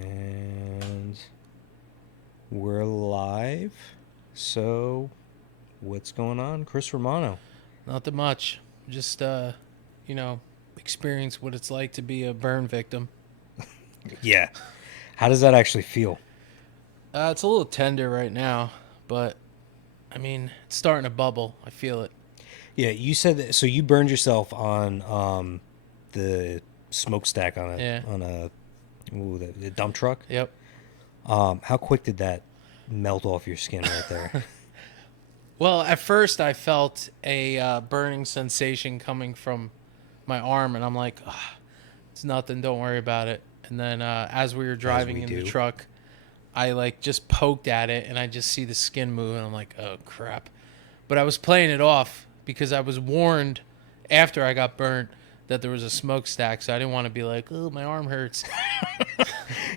And we're live. So, what's going on, Chris Romano? Not that much. Just you know, experience what it's like to be a burn victim. Yeah. How does that actually feel? It's a little tender right now, but I mean, it's starting to bubble. I feel it. Yeah, you said that. So you burned yourself on the smokestack Yeah. on a the dump truck. Yep. How quick did that melt off your skin right there? Well, at first I felt a burning sensation coming from my arm, and I'm like, it's nothing. Don't worry about it. And then as we were As driving we in the do. truck, I like just poked at it, and I just see the skin move, and I'm like, oh crap. But I was playing it off because I was warned after I got burnt that there was a smokestack, so I didn't want to be like, oh, my arm hurts.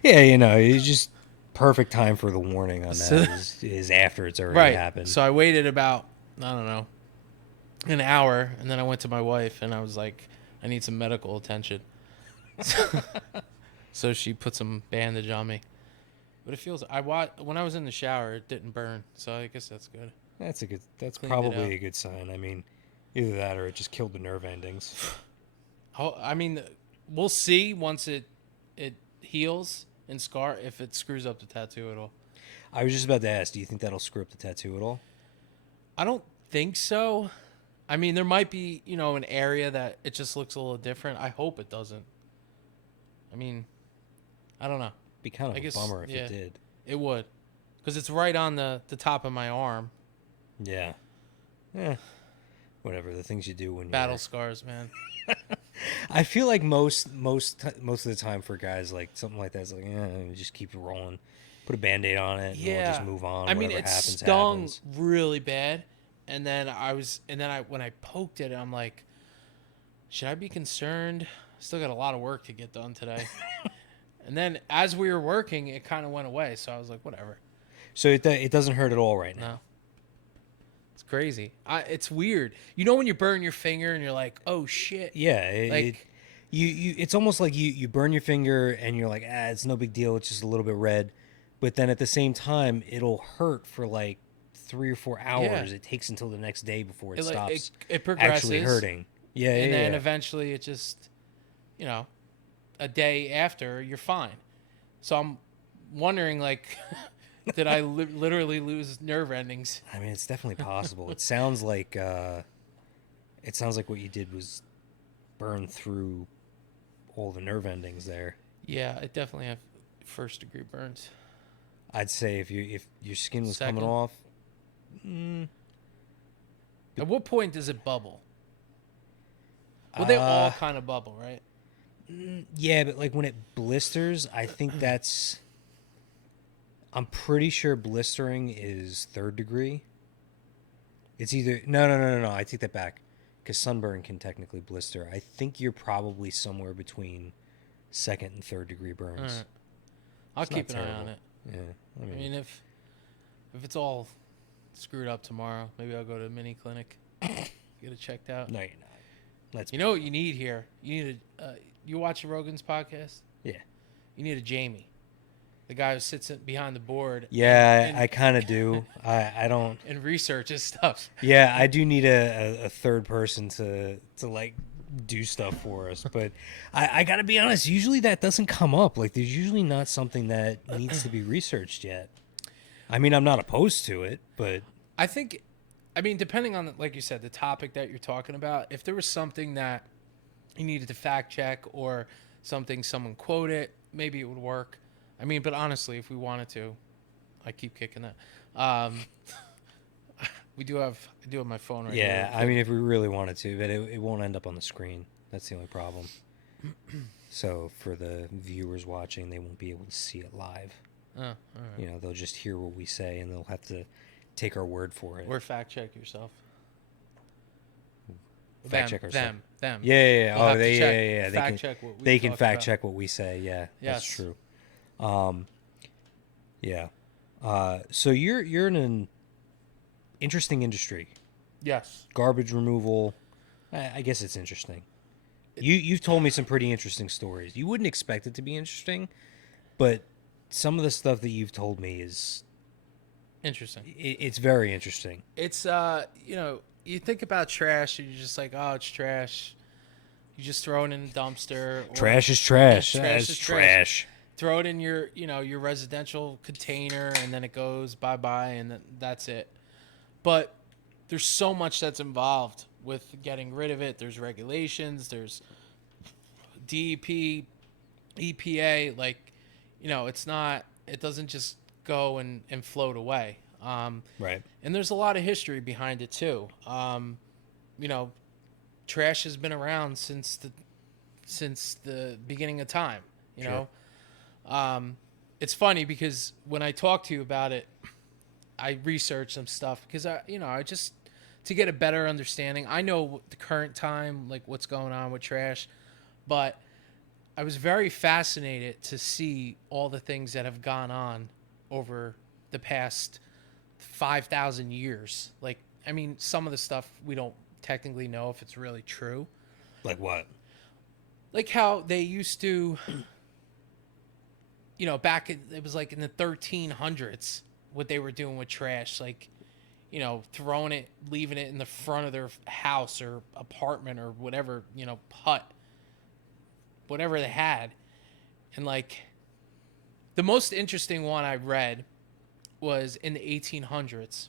Yeah, it's just perfect time for the warning on that So, is after it's already right. happened. So I waited about, I don't know, an hour, and then I went to my wife, and I was like, I need some medical attention. So she put some bandage on me. But it feels, when I was in the shower, it didn't burn, so I guess that's good. That's Cleaned it probably out. a good sign. I mean, either that or it just killed the nerve endings. Oh, I mean, we'll see once it heals and scar if it screws up the tattoo at all. I was just about to ask, do you think that'll screw up the tattoo at all? I don't think so. I mean, there might be, an area that it just looks a little different. I hope it doesn't. I mean, I don't know. Be kind of I a guess, bummer if it yeah, did. it would. Because it's right on the top of my arm. Yeah. Yeah. Whatever the things you do when Battle you're. scars, man. I feel like most of the time for guys like something like that, it's like just keep it rolling, put a band-aid on it, and we'll just Yeah. move on. I mean, Whatever it happens, stung happens. really bad. And then when I poked it, I'm like, should I be concerned? Still got a lot of work to get done today. And then as we were working, it kind of went away. So I was like, whatever. So it doesn't hurt at all right No, now. it's crazy. It's weird. You know when you burn your finger and you're like, oh shit. Yeah, Like, it's almost like you burn your finger and you're like, it's no big deal. It's just a little bit red, but then at the same time, it'll hurt for like 3 or 4 hours. yeah. It takes until the next day before it It like stops it actually progresses. hurting. Yeah, And yeah, then yeah. eventually it just, you know, a day after, you're fine. So I'm wondering, like, did I literally lose nerve endings? I mean, it's definitely possible. It sounds like what you did was burn through all the nerve endings there. Yeah, I definitely have first degree burns. I'd say if your skin was coming Second. off, mm, At what point does it bubble? Well, they all uh, kind of bubble, right? yeah, but like when it blisters, I'm pretty sure blistering is third degree. It's either no. I take that back, because sunburn can technically blister. I think you're probably somewhere between second and third degree All burns. right. I'll It's not keep an eye on terrible. it. Yeah, I I mean, mean, if it's all screwed up tomorrow, maybe I'll go to a mini clinic, get it checked out. no, you're not. Let's You be know what you honest. need here? You need you watch Rogan's podcast? Yeah, You need a Jamie, the guy who sits behind the board yeah, I kind of do. I don't. and researches stuff. Yeah, I do need a third person to like do stuff for us, but I gotta be honest. Usually that doesn't come up. Like, there's usually not something that needs to be researched yet. I mean, I'm not opposed to it, but I think, I mean, depending on, like you said, the topic that you're talking about, if there was something that you needed to fact check or something someone quoted, maybe it would work. I mean, but honestly, if we wanted to, I keep kicking that. I do have my phone right here. yeah, I mean, if we really wanted to, but it won't end up on the screen. That's the only problem. So for the viewers watching, they won't be able to see it live. Oh, all right. They'll just hear what we say, and they'll have to take our word for it. Or fact check yourself. Fact check ourselves. Them. Yeah, yeah, yeah. They'll have Oh, to they, check, yeah, yeah, yeah. fact check what we They can talked fact about. check what we say. Yeah, that's Yes. true. Um, yeah. So you're in an interesting industry, Yes. garbage removal. I guess it's interesting. You've told me some pretty interesting stories. You wouldn't expect it to be interesting, But some of the stuff that you've told me is Interesting. it's very interesting. It's you think about trash and you're just like, oh, it's trash. You just throw it in the dumpster. Or Trash is trash. trash That's is trash. trash. Throw it in your your residential container, and then it goes bye bye, and that's it. But there's so much that's involved with getting rid of it. There's regulations. There's DEP, EPA. Like, it's not. It doesn't just go and float away. Right. And there's a lot of history behind it too. You know, trash has been around since the beginning of time. You Sure. know, it's funny because when I talk to you about it, I research some stuff because I just to get a better understanding. I know the current time, like what's going on with trash, but I was very fascinated to see all the things that have gone on over the past 5,000 years. Like, I mean, some of the stuff we don't technically know if it's really true. Like what? Like how they used to, back it was like in the 1300s, what they were doing with trash, like, throwing it, leaving it in the front of their house or apartment or whatever, hut, whatever they had. And like the most interesting one I read was in the 1800s.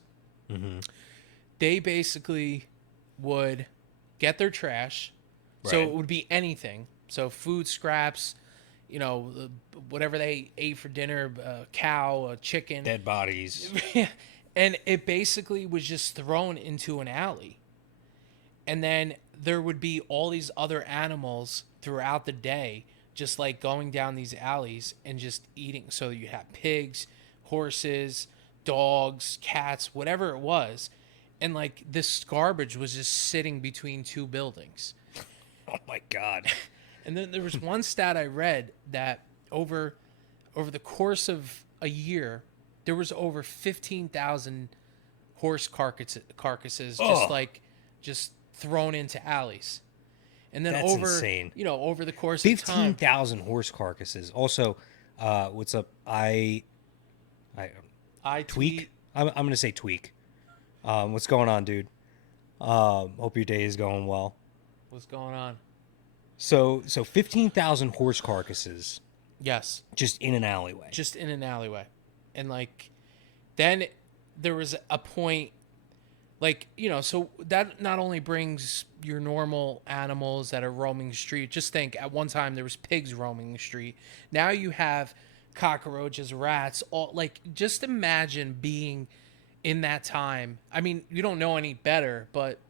Mm-hmm. They basically would get their trash. So Right. it would be anything. So food scraps, whatever they ate for dinner, a cow, a chicken. Dead bodies. And it basically was just thrown into an alley. And then there would be all these other animals throughout the day, just like going down these alleys and just eating. So you have pigs, horses, dogs, cats, whatever it was. And like this garbage was just sitting between two buildings. Oh my God. And then there was one stat I read that over the course of a year, there was over 15,000 horse carcasses Ugh. just thrown into alleys. And then That's insane. over the course of time, 15,000 horse carcasses. Also, what's up? I I tweak. I'm gonna say tweak. What's going on, dude? Hope your day is going well. what's going on? So 15,000 horse carcasses Yes, just in an alleyway. just in an alleyway. And like then there was a point, like, so that not only brings your normal animals that are roaming the street. Just think, at one time there was pigs roaming the street. Now you have cockroaches, rats, all. Like, just imagine being in that time. I mean, you don't know any better, but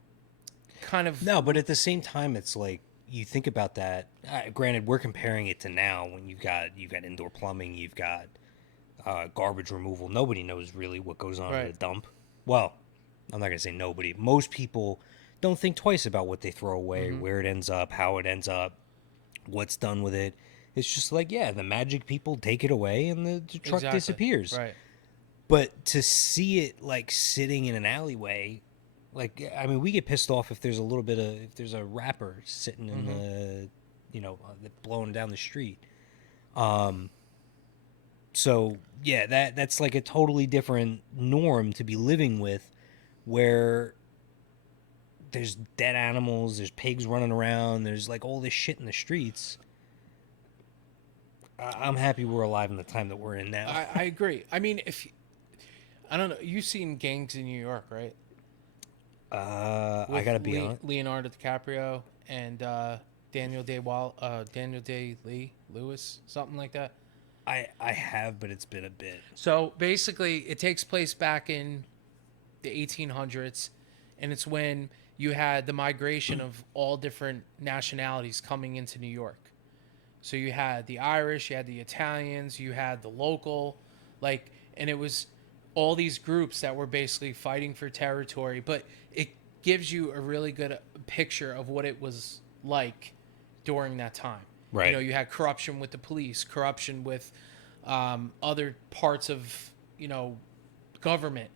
kind of. No, but at the same time, it's like you think about that. Granted, we're comparing it to now when you've got indoor plumbing, you've got garbage removal. Nobody knows really what goes on in Right. a dump. Well, I'm not gonna say nobody. Most people don't think twice about what they throw away, where it ends up, how it ends up, what's done with it. It's just like, yeah, the magic people take it away and the truck Exactly. disappears. Right. But to see it like sitting in an alleyway, like, I mean, we get pissed off if there's a little bit of if there's a wrapper sitting in the blowing down the street. So yeah, that's like a totally different norm to be living with, where there's dead animals, there's pigs running around, there's like all this shit in the streets. I'm happy we're alive in the time that we're in now. I agree. I mean, I don't know, you've seen Gangs in New York, right? I gotta be honest. Leonardo DiCaprio and Daniel Day Lewis, something like that. I have, but it's been a bit. So basically, it takes place back in the 1800s, and it's when you had the migration of all different nationalities coming into New York. So you had the Irish, you had the Italians, you had the local, like, and it was all these groups that were basically fighting for territory. But it gives you a really good picture of what it was like during that time. Right. You had corruption with the police, corruption with other parts of government,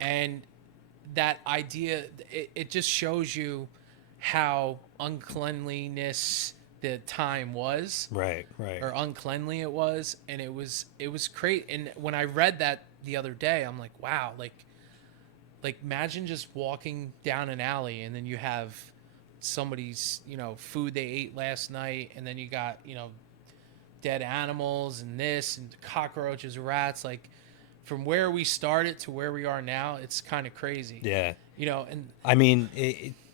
and that idea, it just shows you how uncleanliness the time was, Right. or uncleanly it was, and it was great. And when I read that the other day, I'm like, wow, like imagine just walking down an alley and then you have somebody's, food they ate last night, and then you got, dead animals and this and cockroaches, rats. Like from where we started to where we are now, it's kind of crazy. Yeah. And I mean,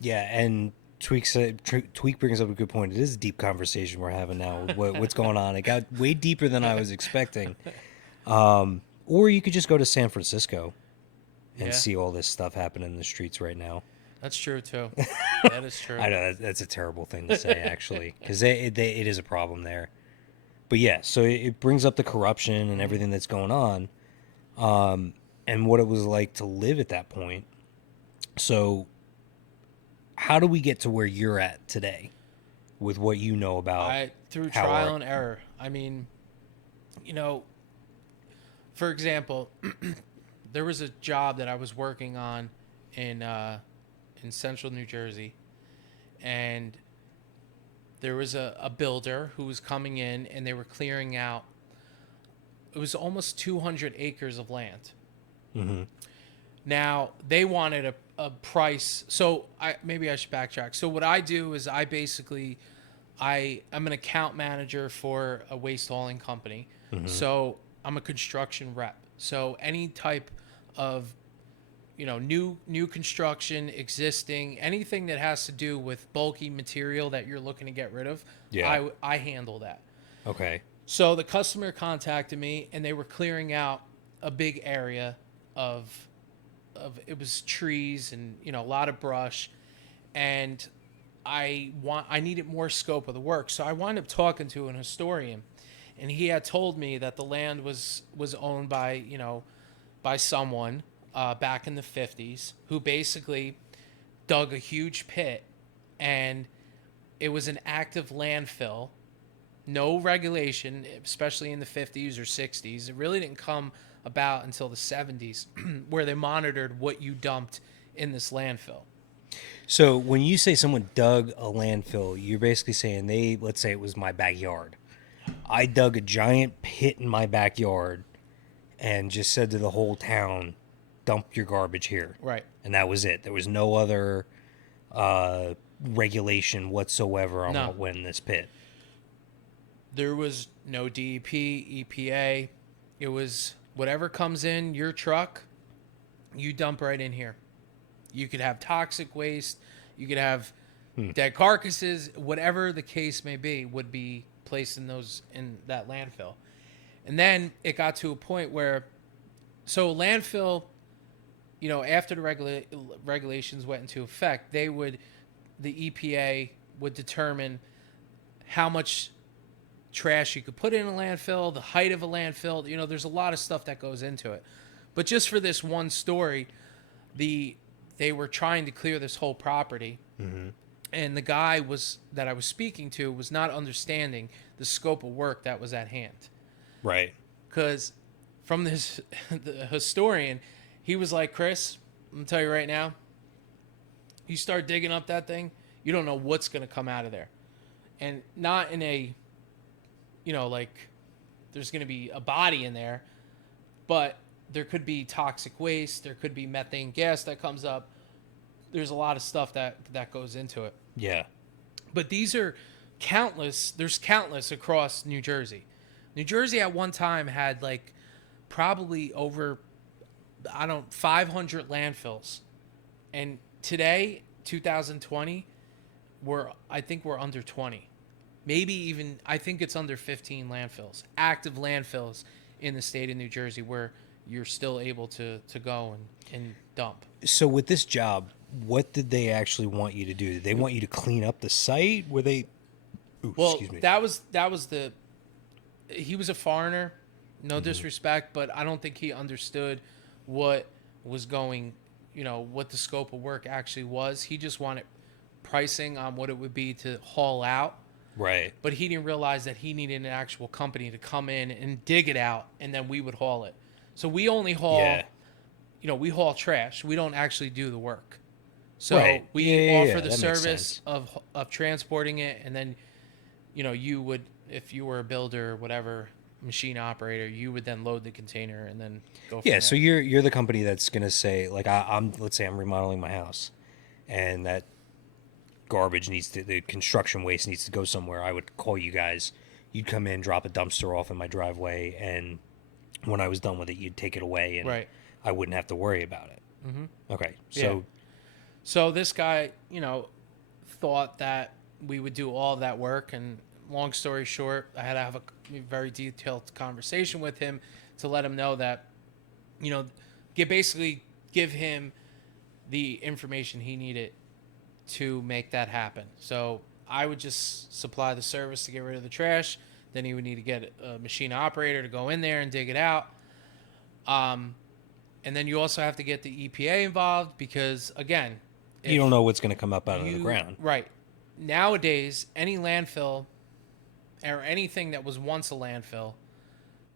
yeah, and Tweak brings up a good point. It is a deep conversation we're having now. What's going on? It got way deeper than I was expecting. Or you could just go to San Francisco and yeah, see all this stuff happening in the streets right now. that's true too. That is true. I know that's a terrible thing to say, actually, because it is a problem there. But yeah, so it brings up the corruption and everything that's going on, and what it was like to live at that point. So, how do we get to where you're at today, with what you know about I through how trial and error. I mean, you know, for example, there was a job that I was working on in central New Jersey, and there was a builder who was coming in, and they were clearing out. It was almost 200 acres of land. Mm-hmm. Now they wanted a price. So maybe I should backtrack. So what I do is I'm an account manager for a waste hauling company. Mm-hmm. So I'm a construction rep. So any type of new construction, existing, anything that has to do with bulky material that you're looking to get rid of, Yeah. I handle that. Okay. So the customer contacted me, and they were clearing out a big area of it was trees and a lot of brush, and I needed more scope of the work. So I wound up talking to an historian, and he had told me that the land was owned by someone back in the 50s, who basically dug a huge pit, and it was an active landfill. No regulation, especially in the 50s or 60s. It really didn't come about until the 70s, where they monitored what you dumped in this landfill. So when you say someone dug a landfill, you're basically saying let's say it was my backyard. I dug a giant pit in my backyard and just said to the whole town, dump your garbage here. Right. And that was it. There was no other regulation whatsoever on No. what went in this pit. There was no DEP, EPA. It was whatever comes in your truck, you dump right in here. You could have toxic waste. You could have dead carcasses. Whatever the case may be, would be placed in that landfill. And then it got to a point where, so landfill, after the regulations went into effect, the EPA would determine how much trash you could put in a landfill, the height of a landfill. There's a lot of stuff that goes into it. But just for this one story, they were trying to clear this whole property, and the guy that I was speaking to was not understanding the scope of work that was at hand. Right. Because from the historian, he was like, Chris, I'm gonna tell you right now, you start digging up that thing, you don't know what's gonna come out of there, and not in a like there's going to be a body in there, but there could be toxic waste. There could be methane gas that comes up. There's a lot of stuff that goes into it. Yeah. But there's countless across New Jersey. New Jersey at one time had probably over, 500 landfills. And today, 2020, I think we're under 20. Maybe even, I think it's under 15 landfills, active landfills in the state of New Jersey, where you're still able to go and dump. So with this job, what did they actually want you to do? Did they want you to clean up the site? Were they? Ooh, Well, excuse me. that was he was a foreigner, no disrespect, but I don't think he understood what was going, what the scope of work actually was. He just wanted pricing on what it would be to haul out. Right. But he didn't realize that he needed an actual company to come in and dig it out, and then we would haul it. So we only haul, we haul trash. We don't actually do the work. So Right. we Yeah, offer the that makes service sense. of transporting it, and then you would, if you were a builder or whatever, machine operator, you would then load the container and then go from Yeah, there. so you're the company that's gonna say like I'm let's say I'm remodeling my house, and that garbage needs to the construction waste needs to go somewhere. I would call you guys. You'd come in, drop a dumpster off in my driveway, and when I was done with it, you'd take it away, and Right. I wouldn't have to worry about it. Okay, Yeah. so So this guy, thought that we would do all of that work. And long story short, I had to have a very detailed conversation with him to let him know that, basically give him the information he needed to make that happen. So I would just supply the service to get rid of the trash. Then he would need to get a machine operator to go in there and dig it out. And then you also have to get the EPA involved because, again, you don't know what's gonna come up out of the ground. Right. Nowadays, any landfill or anything that was once a landfill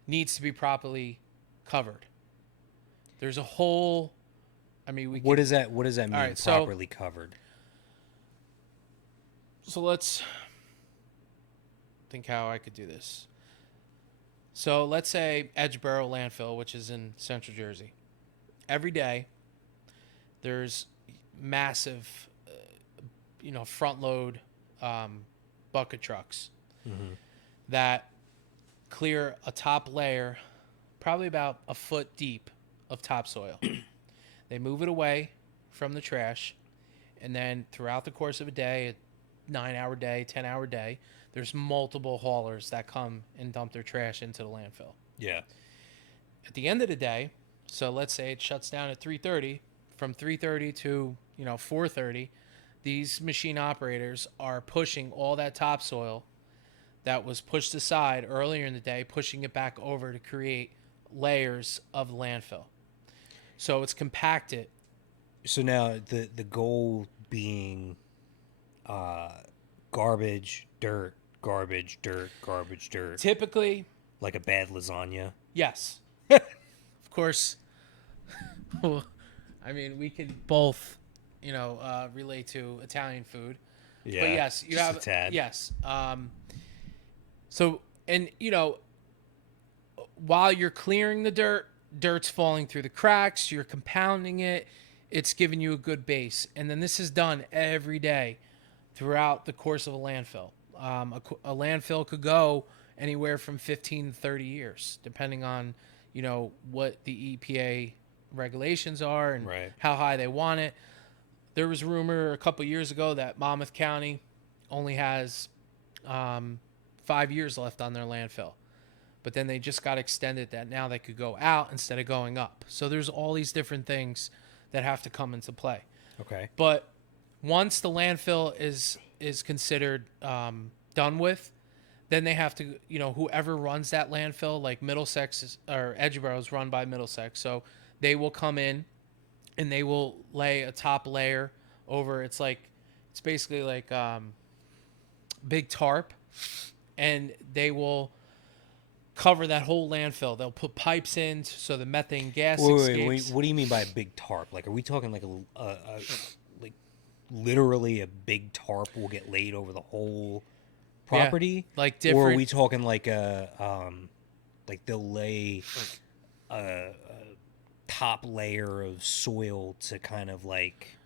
needs to be properly covered. There's a whole. I mean, What does that mean? right, Properly covered. So let's think how I could do this. So let's say Edgeboro landfill, which is in Central Jersey. Every day, there's massive, front load bucket trucks that clear a top layer, probably about a foot deep of topsoil. They move it away from the trash, and then throughout the course of a day, a 9-hour day, 10-hour day, there's multiple haulers that come and dump their trash into the landfill. Yeah. At the end of the day, so let's say it shuts down at 3:30, from 3:30 to 4:30, these machine operators are pushing all that topsoil that was pushed aside earlier in the day, pushing it back over to create layers of landfill. So it's compacted. So now the goal being garbage, dirt, garbage, dirt, garbage, dirt. Typically, Like a bad lasagna. yes. Of course, I mean, we could both, relate to Italian food. Yeah. But yes, you just have a tad. yes. So and while you're clearing the dirt's falling through the cracks. You're compounding it. It's giving you a good base, and then this is done every day throughout the course of a landfill. A landfill could go anywhere from 15 to 30 years, depending on what the EPA regulations are and Right. how high they want it. There was rumor a couple years ago that Monmouth County only has 5 years left on their landfill. But then they just got extended that now they could go out instead of going up. So there's all these different things that have to come into play. Okay. But once the landfill is considered done with, then they have to, whoever runs that landfill, like Middlesex or Edgeboro is run by Middlesex. So they will come in and they will lay a top layer over. It's basically like big tarp, and they will cover that whole landfill. They'll put pipes in so the methane gas escapes. What do you mean by a big tarp? Like, are we talking like like literally a big tarp will get laid over the whole property? Yeah, like Or different. are we talking like like they'll lay a top layer of soil to kind of like.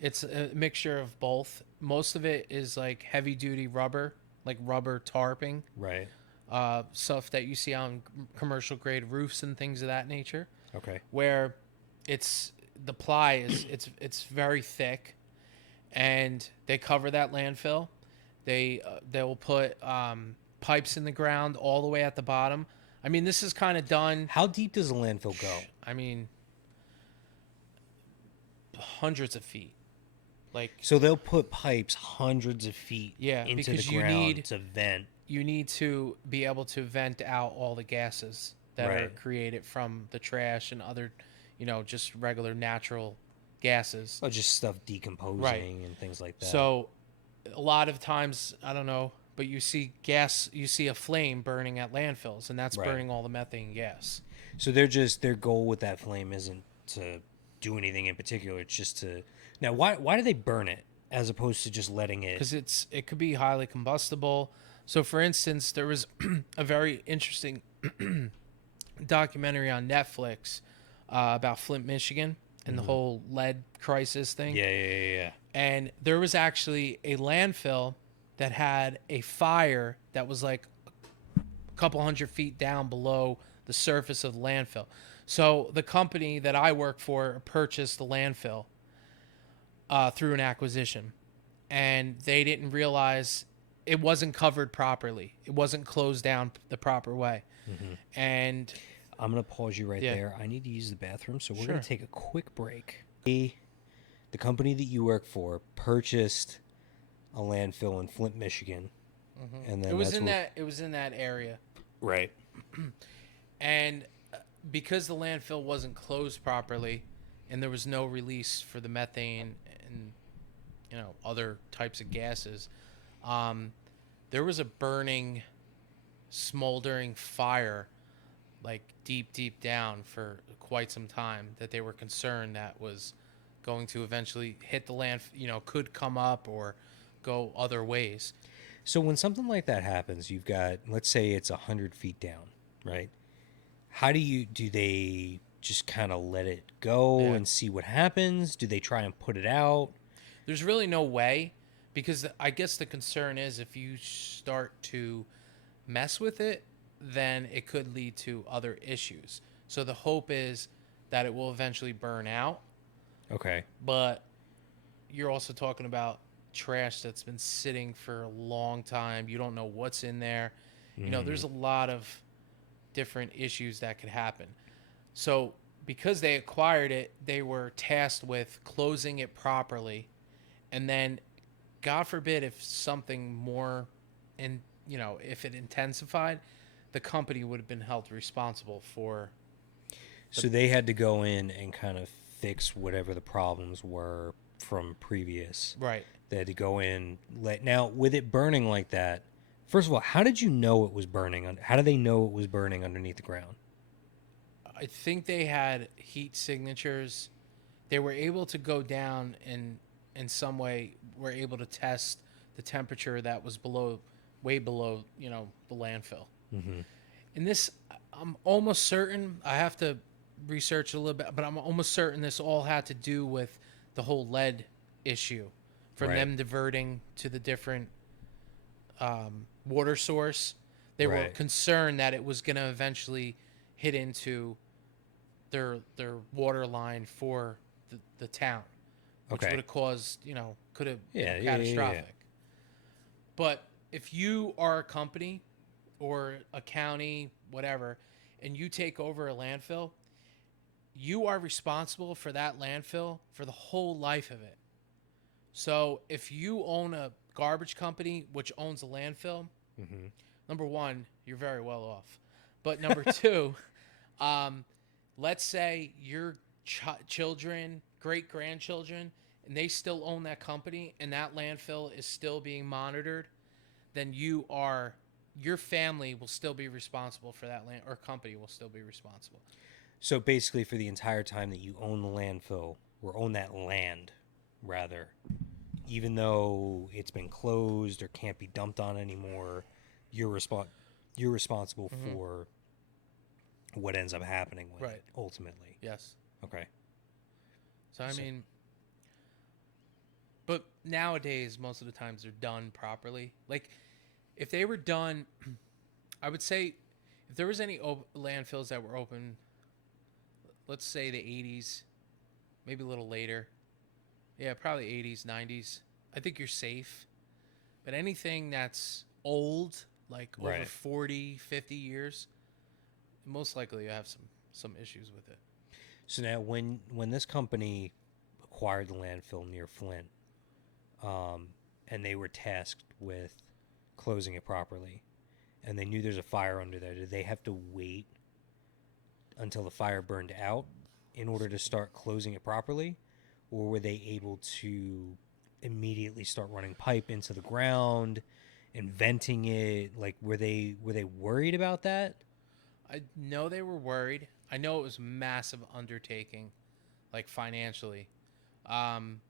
It's a mixture of both. Most of it is like heavy duty rubber, like rubber tarping. Right. Stuff that you see on commercial grade roofs and things of that nature, Okay. where the ply is it's very thick, and they cover that landfill. They'll put pipes in the ground all the way at the bottom. I mean, this is kind of done. How deep does a landfill go? I mean, hundreds of feet. Like, So they'll put pipes hundreds of feet Yeah, into because the you ground need- to vent. you need to be able to vent out all the gases that are Right. created from the trash and other, just regular natural gases. Oh, just stuff decomposing and things like that. So a lot of times, I don't know, but you see a flame burning at landfills, and that's Right. burning all the methane gas. So their goal with that flame isn't to do anything in particular. It's just to why do they burn it as opposed to just letting it? Because it could be highly combustible. So, for instance, there was a very interesting documentary on Netflix about Flint, Michigan, and the Hmm. whole lead crisis thing. Yeah, yeah, yeah, yeah. And there was actually a landfill that had a fire that was like a couple 100 feet down below the surface of the landfill. So the company that I work for purchased the landfill through an acquisition, and they didn't realize it wasn't covered properly. It wasn't closed down the proper way. Hmm. And I'm gonna pause you right yeah, there. I need to use the bathroom, so we're gonna sure. take a quick break. The company that you work for purchased a landfill in Flint, Michigan, and It then was that's in where. that. It was in that area, Right. and because the landfill wasn't closed properly, and there was no release for the methane and other types of gases, um, there was a burning, smoldering fire like deep down for quite some time that they were concerned that was going to eventually hit the land, could come up or go other ways. So when something like that happens, you've got, let's say it's 100 feet down, right? How do they just kind of let it go Yeah. and see what happens? Do they try and put it out? There's really no way, because I guess the concern is if you start to mess with it, then it could lead to other issues. So the hope is that it will eventually burn out, Okay. but you're also talking about trash that's been sitting for a long time. You don't know what's in there. Mm. There's a lot of different issues that could happen. So, because they acquired it, they were tasked with closing it properly. And then, God forbid, if something more, and if it intensified, the company would have been held responsible for the So they had to go in and kind of fix whatever the problems were from previous. right. They had to go in. Now with it burning like that. First of all, how did you know it was burning? How did they know it was burning underneath the ground? I think they had heat signatures. They were able to go down and in some way were able to test the temperature that was below, way below, the landfill. Hmm. And this, I'm almost certain, I have to research a little bit, but I'm almost certain this all had to do with the whole lead issue from Right. them diverting to the different water source. They were Right. concerned that it was going to eventually hit into their water line for the town, which would Okay. have caused, could have been Yeah. Yeah. Yeah. Yeah. catastrophic. But if you are a company or a county, whatever, and you take over a landfill, you are responsible for that landfill for the whole life of it. So if you own a garbage company which owns a landfill, Hmm. number one, you're very well off. But number two, um, let's say your children, great grandchildren, and they still own that company and that landfill is still being monitored, then your family will still be responsible for that land, or company will still be responsible. So basically, for the entire time that you own the landfill or own that land, rather, even though it's been closed or can't be dumped on anymore, you're respon you're responsible Mm-hmm. for what ends up happening with it Right. ultimately. Yes. Okay. So I So, mean, but nowadays most of the times they're done properly. Like if they were done, I would say if there was any landfills that were open, let's say the 80s, maybe a little later. Yeah, probably 80s, 90s. I think you're safe. But anything that's old, like over right. 40, 50 years, most likely you have some issues with it. So now, when this company acquired the landfill near Flint, um, and they were tasked with closing it properly, and they knew there's a fire under there, did they have to wait until the fire burned out in order to start closing it properly, or were they able to immediately start running pipe into the ground and venting it? Like, were they worried about that? I know they were worried. I know it was a massive undertaking, like financially, um,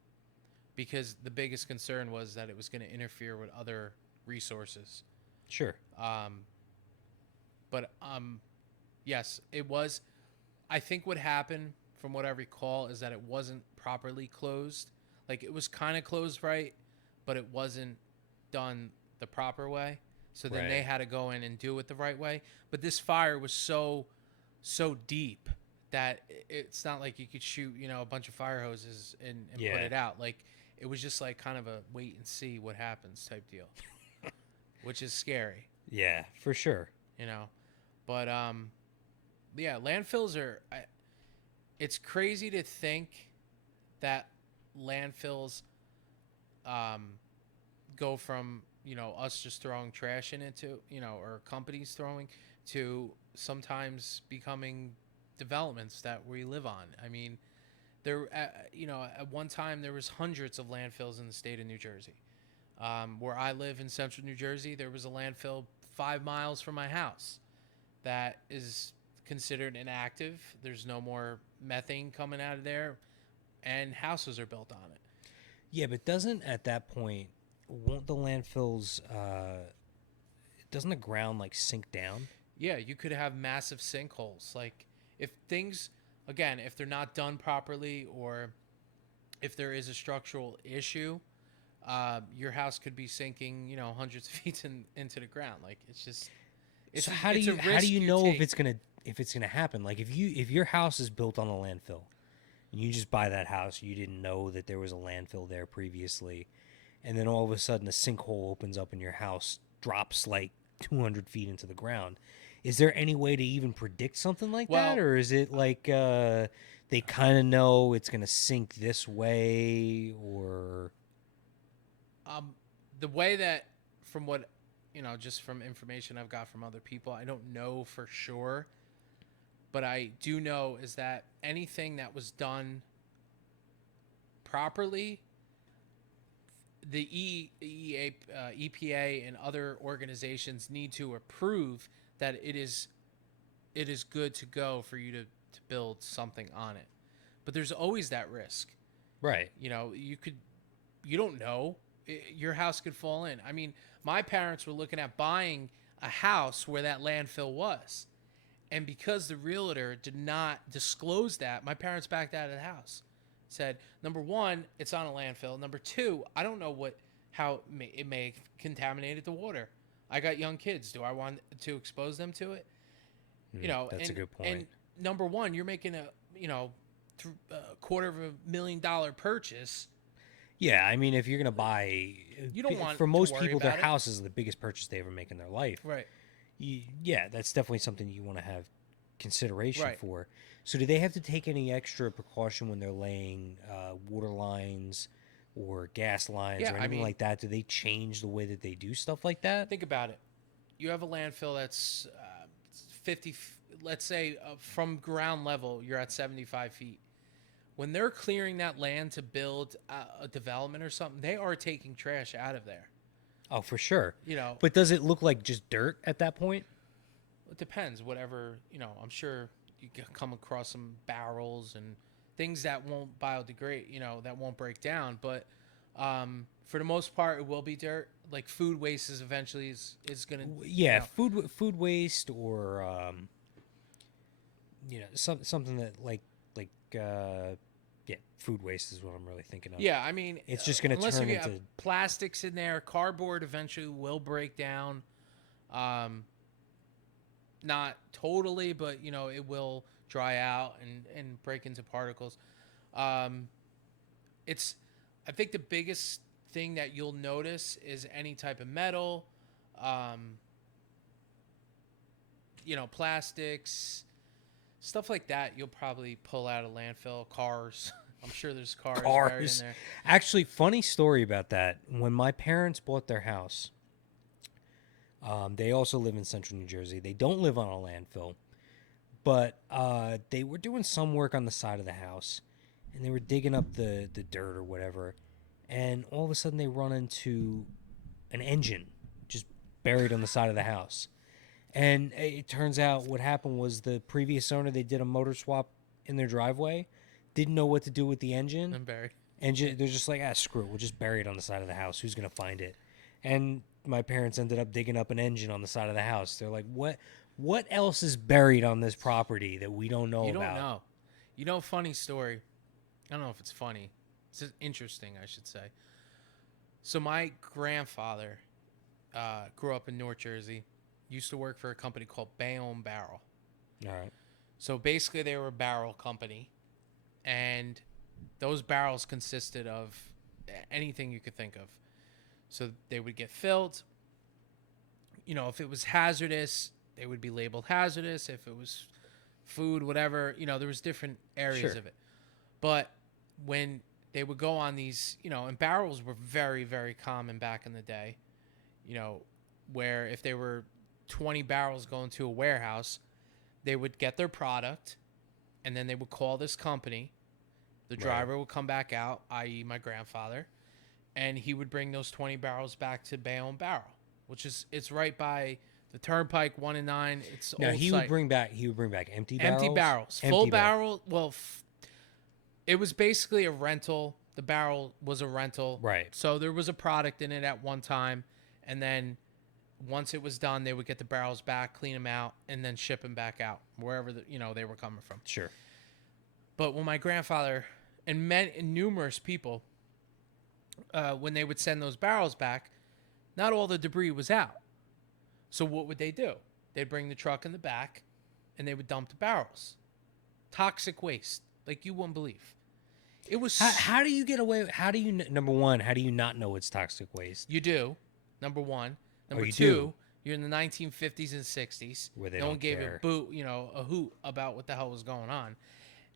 because the biggest concern was that it was going to interfere with other resources. Sure. But yes, it was. I think what happened, from what I recall, is that it wasn't properly closed. Like it was kind of closed right, but it wasn't done the proper way. So then they Right. had to go in and do it the right way. But this fire was so deep that it's not like you could shoot, a bunch of fire hoses and put Yeah. it out. Like it was just like kind of a wait and see what happens type deal, which is scary, Yeah, for sure. you know. But yeah, landfills are. It's crazy to think that landfills um, go from us just throwing trash in it to or companies throwing to sometimes becoming developments that we live on. I mean, there at one time there was hundreds of landfills in the state of New Jersey. Where I live in central New Jersey, there was a landfill 5 miles from my house that is considered inactive. There's no more methane coming out of there, and houses are built on it. Yeah, but doesn't at that point won't the landfills doesn't the ground like sink down? Yeah, you could have massive sinkholes. Like if things, again, if they're not done properly, or if there is a structural issue, your house could be sinking, hundreds of feet into the ground. Like it's just, So it's a how do risk you you know take. if it's gonna happen? Like if your house is built on a landfill and you just buy that house, you didn't know that there was a landfill there previously, and then all of a sudden a sinkhole opens up and your house drops like 200 feet into the ground. Is there any way to even predict something like that, Well, or is it like they kind of know it's gonna sink this way, or the way that, from what just from information I've got from other people, I don't know for sure, but I do know is that anything that was done properly, the EPA and other organizations need to approve that it is good to go for you to build something on it. But there's always that risk. right? You don't know. Your house could fall in. I mean, my parents were looking at buying a house where that landfill was. And because the realtor did not disclose that, my parents backed out of the house. Said, number one, it's on a landfill. Number two, I don't know how it may have contaminated the water. I got young kids. Do I want to expose them to it? That's a good And point. number one, you're making a $250,000 purchase. Yeah, I mean, if you're gonna buy, You don't want for to most worry people, their about it. house is the biggest purchase they ever make in their life. Right. Yeah, that's definitely something you want to have consideration Right. for. So, do they have to take any extra precaution when they're laying water lines or gas lines Yeah, or I anything mean, like that? Do they change the way that they do stuff like that? think about it. You have a landfill that's 50, let's say from ground level, you're at 75 feet. When they're clearing that land to build a development or something, they are taking trash out of there. Oh, for sure. You know, But does it look like just dirt at that point? it depends. Whatever, I'm sure you come across some barrels and things that won't biodegrade, that won't break down. But for the most part, it will be dirt. Like food waste is eventually is gonna, Yeah, food waste or something that yeah, food waste is what I'm really thinking of. yeah. I mean, It's just going to unless turn you have into plastics in there, cardboard eventually will break down. Um, Not totally, but it will dry out and break into particles. Um, it's I think the biggest thing that you'll notice is any type of metal, um, plastics, stuff like that. You'll probably pull out of landfill. Cars, I'm sure there's cars buried in cars. there. Actually, funny story about that. When my parents bought their house, they also live in central New Jersey. They don't live on a landfill, but they were doing some work on the side of the house, and they were digging up the dirt or whatever, and all of a sudden they run into an engine just buried on the side of the house. And it turns out what happened was the previous owner, they did a motor swap in their driveway, didn't know what to do with the engine, And buried. and they're just like, screw it, we'll just bury it on the side of the house. Who's gonna find it? And my parents ended up digging up an engine on the side of the house. They're like, what else is buried on this property that we don't know You don't about? know. You know, funny story. I don't know if it's funny. It's just interesting, I should say. So my grandfather grew up in North Jersey. Used to work for a company called Bayonne Barrel. All right. So basically, they were a barrel company, and those barrels consisted of anything you could think of. So they would get filled. You know, if it was hazardous, they would be labeled hazardous. If it was food, whatever, you know, there was different areas Sure. of it. But when they would go on these, you know, and barrels were very, very common back in the day, you know, where if they were 20 barrels going to a warehouse, they would get their product and then they would call this company. The Right. driver would come back out, i.e., my grandfather, and he would bring those 20 barrels back to Bayonne Barrel, which is it's right by the Turnpike 1 and 9. It's Now old site. he would bring back empty Empty barrels. barrels, full Empty barrel. barrel. Well, it was basically a rental. The barrel was a rental, Right. so there was a product in it at one time, and then once it was done, they would get the barrels back, clean them out, and then ship them back out wherever they were coming from. Sure. But when my grandfather and numerous people, when they would send those barrels back, not all the debris was out. So what would they do? They'd bring the truck in the back, and they would dump the barrels. Toxic waste, like you wouldn't believe. It was. How do you get away? How do you number one? How do you not know it's toxic waste? You do, number one. Number you two, do? you're in the 1950s and 60s. Where they no one don't gave care. a hoot about what the hell was going on.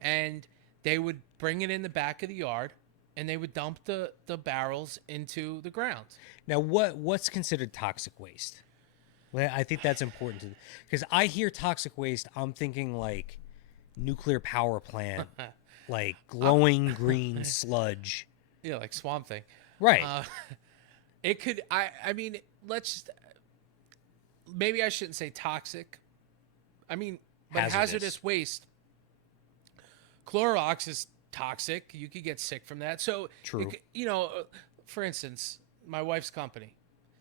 And they would bring it in the back of the yard and they would dump the barrels into the ground. Now, what's considered toxic waste? Well, I think that's important to because I hear toxic waste, I'm thinking like nuclear power plant, like glowing green sludge. Yeah, like Swamp Thing. Right. It could, I mean, maybe I shouldn't say toxic. I mean, but hazardous waste. Clorox is toxic. You could get sick from that. So, True. for instance, my wife's company,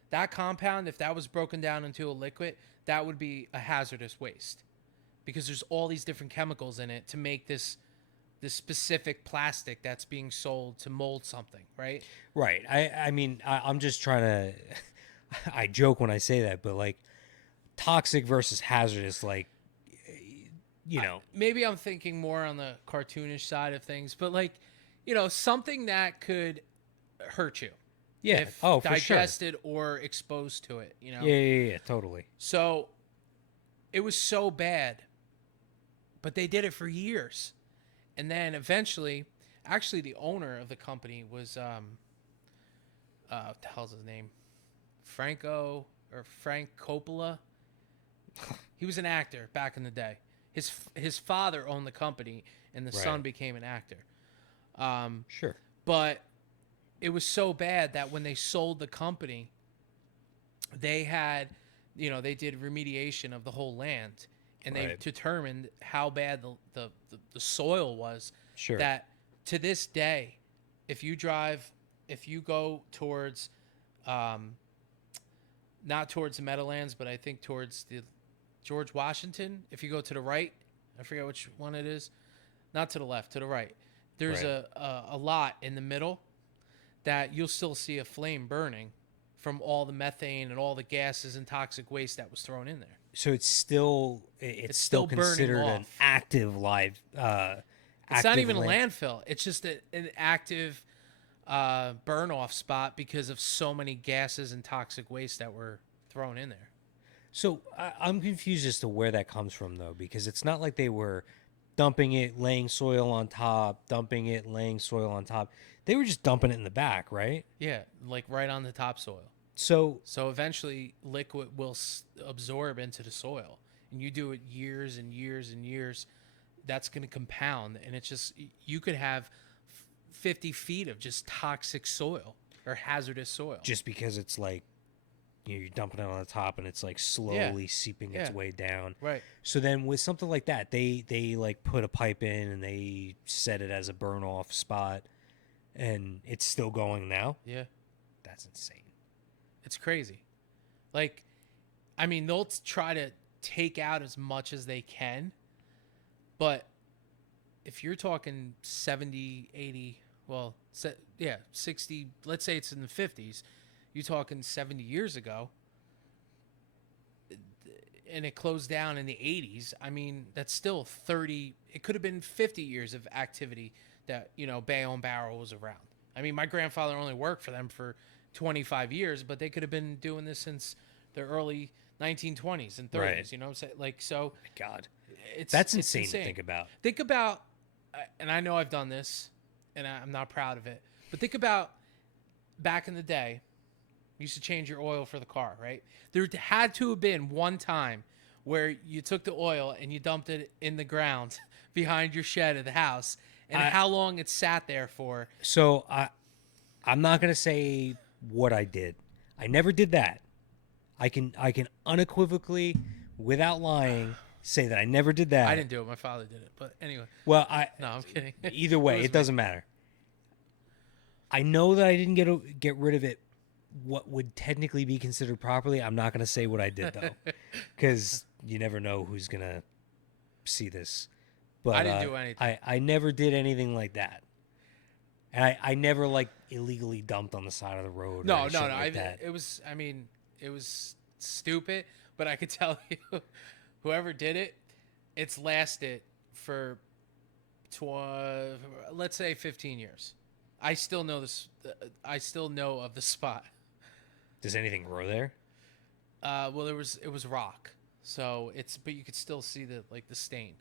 that compound, if that was broken down into a liquid, that would be a hazardous waste because there's all these different chemicals in it to make this specific plastic that's being sold to mold something, right? Right. I mean, I'm just trying to. I joke when I say that, but like toxic versus hazardous, like Maybe I'm thinking more on the cartoonish side of things, but like, something that could hurt you yeah. if Oh, for sure. digested or exposed to it, Yeah, totally. So it was so bad, but they did it for years. And then eventually, actually the owner of the company was, what the hell's his name? Frank Coppola. He was an actor back in the day. His father owned the company, and the son became an actor. Sure. But it was so bad that when they sold the company, they had, they did remediation of the whole land, and they determined how bad the soil was. Sure. That to this day, if you go towards, not towards the Meadowlands, but I think towards the George Washington, if you go to the right, I forget which one it is, not to the left, to the right, there's a lot in the middle that you'll still see a flame burning from all the methane and all the gases and toxic waste that was thrown in there. So it's still still burning considered an off. active live. It's not even a landfill. It's just an active burn off spot because of so many gases and toxic waste that were thrown in there. So I'm confused as to where that comes from, though, because it's not like they were dumping it, laying soil on top, dumping it, laying soil on top. They were just dumping it in the back, right? Yeah, like right on the topsoil. So eventually liquid will absorb into the soil, and you do it years and years and years. That's going to compound, and it's just, you could have 50 feet of just toxic soil or hazardous soil. just because it's like, you're dumping it on the top and it's like slowly seeping its way down. Right. So then with something like that, they like put a pipe in and they set it as a burn off spot, and it's still going now. Yeah. That's insane. It's crazy. Like, I mean, they'll try to take out as much as they can, but if you're talking 70, 80, well, yeah, 60, let's say it's in the 50s, you're talking 70 years ago, and it closed down in the 80s. I mean, that's still 30, it could have been 50 years of activity that, Bayonne Barrel was around. I mean, my grandfather only worked for them for 25 years, but they could have been doing this since the early 1920s and 30s, Right. you know what I'm saying? Like, so My God, it's that's it's insane to insane. think about. Think about, and I know I've done this, and I'm not proud of it, but think about back in the day, you used to change your oil for the car, right? There had to have been one time where you took the oil and you dumped it in the ground behind your shed of the house, and I how long it sat there for. so I'm not gonna say what I did. I never did that. I can unequivocally, without lying, say that I never did I that. didn't do it. My father did it. But anyway, Well, I no, I'm kidding. either It way, was it me. doesn't matter. I know that I didn't get rid of it. What would technically be considered properly. I'm not gonna say what I did though, because you never know who's gonna see this. I But didn't do anything. I never did anything like that, and I never like illegally dumped on the side of the road or No, any no, shit no. like that. It was. I mean, it was stupid. But I could tell you, whoever did it, it's lasted for, let's say 15 years. I still know this. I still know of the spot. Does anything grow there? Well, it was rock, so but you could still see the stain.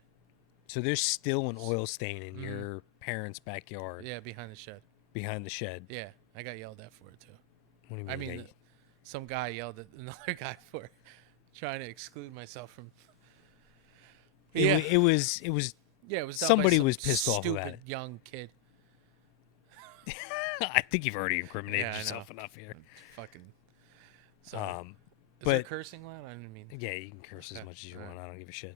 So there's still an oil stain in your parents' backyard Yeah, behind the shed. behind the shed. Yeah, I got yelled at for it too. What do you mean? I mean, some guy yelled at another guy for trying to exclude myself from. But yeah, it was yeah, it was done by somebody some was pissed off about stupid it. young kid. I think you've already incriminated Yeah, I know. yourself enough here. Fucking. Sorry. Is But there cursing allowed? I didn't mean. yeah, you can curse as Okay, much as you all want. I don't give a shit.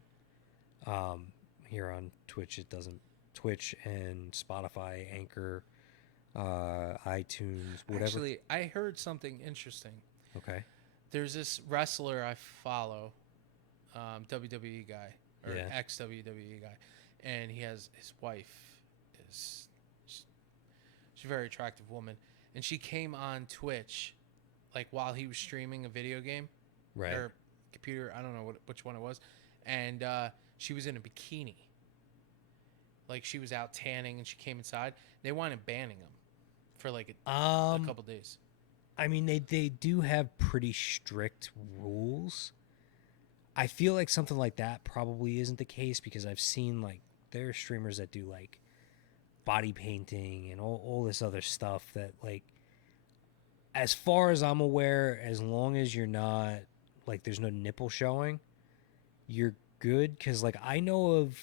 Here on Twitch, it doesn't. Twitch and Spotify, Anchor, iTunes, whatever. Actually, I heard something interesting. Okay. There's this wrestler I follow, WWE guy or Yeah. ex WWE guy, and he has his wife is she's a very attractive woman, and she came on Twitch, like while he was streaming a video game, Right. or computer. I don't know which one it was, and she was in a bikini. Like she was out tanning, and she came inside. They wanted banning him for like a couple days. I mean, they do have pretty strict rules. I feel like something like that probably isn't the case because I've seen like there are streamers that do like body painting and all this other stuff that like as far as I'm aware, as long as you're not like there's no nipple showing, you're good because like I know of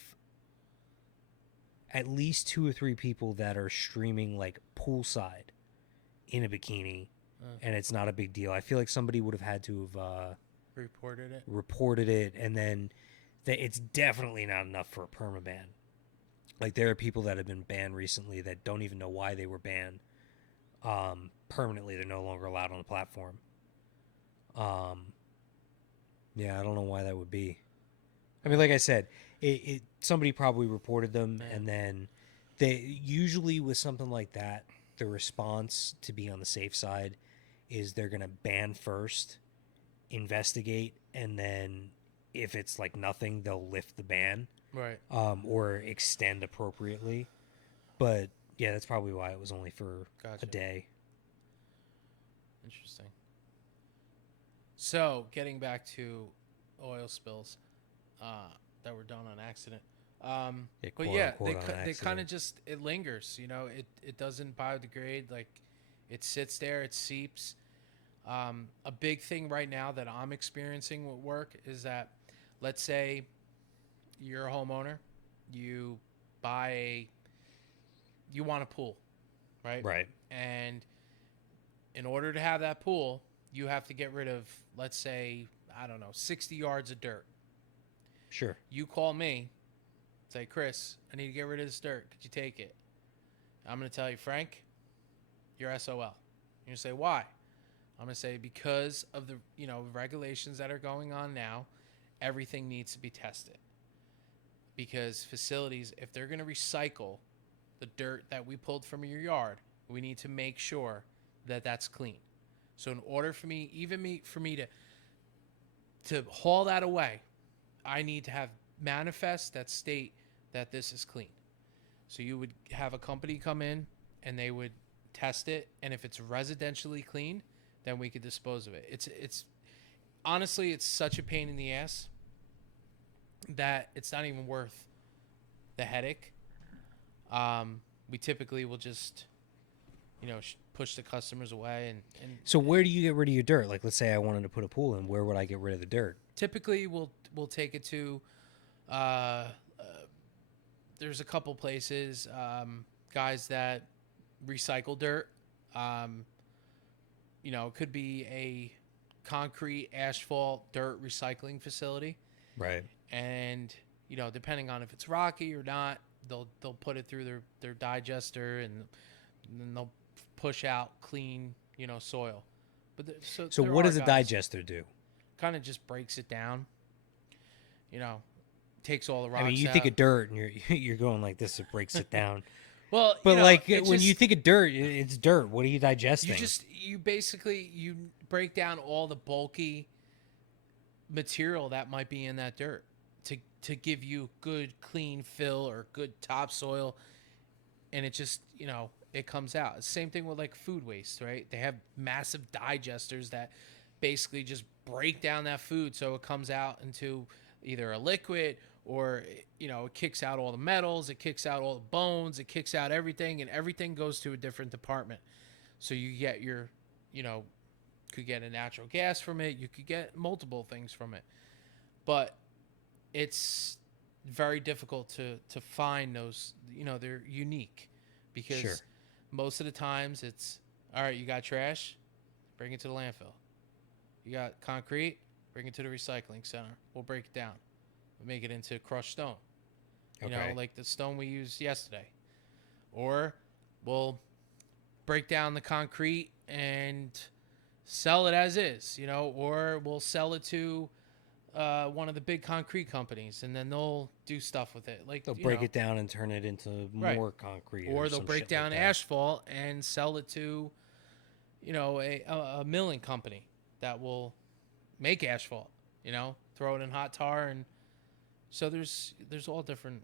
at least 2 or 3 people that are streaming like poolside in a bikini and it's not a big deal. I feel like somebody would have had to have reported it and then it's definitely not enough for a permaban. Like there are people that have been banned recently that don't even know why they were banned. Permanently, they're no longer allowed on the platform. Yeah, I don't know why that would be. I mean, like I said, somebody probably reported them, and then they usually with something like that, the response to be on the safe side is they're gonna ban first, investigate, and then if it's like nothing, they'll lift the ban, Right. or extend appropriately. But yeah, that's probably why it was only for Gotcha. a day. Interesting. So, getting back to oil spills that were done on accident. Yeah, But quote, yeah, unquote, on they kind accident. of just it lingers. It doesn't biodegrade. Like it sits there, it seeps. A big thing right now that I'm experiencing with work is that, let's say, you're a homeowner, you you want a pool, right? Right. And in order to have that pool, you have to get rid of, let's say, I don't know, 60 yards of dirt. Sure. You call me, say, Chris, I need to get rid of this dirt. Could you take it? I'm going to tell you, Frank, you're SOL. You're going to say, why? I'm gonna say because of the regulations that are going on now, everything needs to be tested. Because facilities, if they're gonna recycle the dirt that we pulled from your yard, we need to make sure that that's clean. So in order for me, for me to haul that away, I need to have manifests that state that this is clean. So you would have a company come in and they would test it, and if it's residentially clean, then we could dispose of it. It's honestly, it's such a pain in the ass that it's not even worth the headache. We typically will just push the customers away, and So where do you get rid of your dirt? Like, let's say I wanted to put a pool in. Where would I get rid of the dirt? typically we'll take it to uh, there's a couple places, guys that recycle dirt. um, it could be a concrete, asphalt, dirt recycling facility, Right. and depending on if it's rocky or not, they'll put it through their digester, and then they'll push out clean soil. But So there what are does a guys, digester do? kind of just breaks it down, takes all the rocks I mean, you out. think of dirt and you're going like this. It breaks it down. Well, But like it when just, you think of dirt, it's dirt. What are you digesting? you basically you break down all the bulky material that might be in that dirt to give you good clean fill or good topsoil, and it just it comes out. Same thing with like food waste, right? They have massive digesters that basically just break down that food so it comes out into either a liquid, or it kicks out all the metals, it kicks out all the bones, it kicks out everything, and everything goes to a different department. So you get your could get a natural gas from it, you could get multiple things from it, but it's very difficult to find those. They're unique because Sure. most of the times it's all right. You got trash, bring it to the landfill. You got concrete, bring it to the recycling center. We'll break it down. We'll make it into crushed stone. Okay. Like the stone we used yesterday. Or we'll break down the concrete and sell it as is, or we'll sell it to one of the big concrete companies, and then they'll do stuff with it. Like, They'll break it down and turn it into right. more concrete, Or or they'll some break shit down like that. asphalt and sell it to, a milling company that will make asphalt, throw it in hot tar. And so there's all different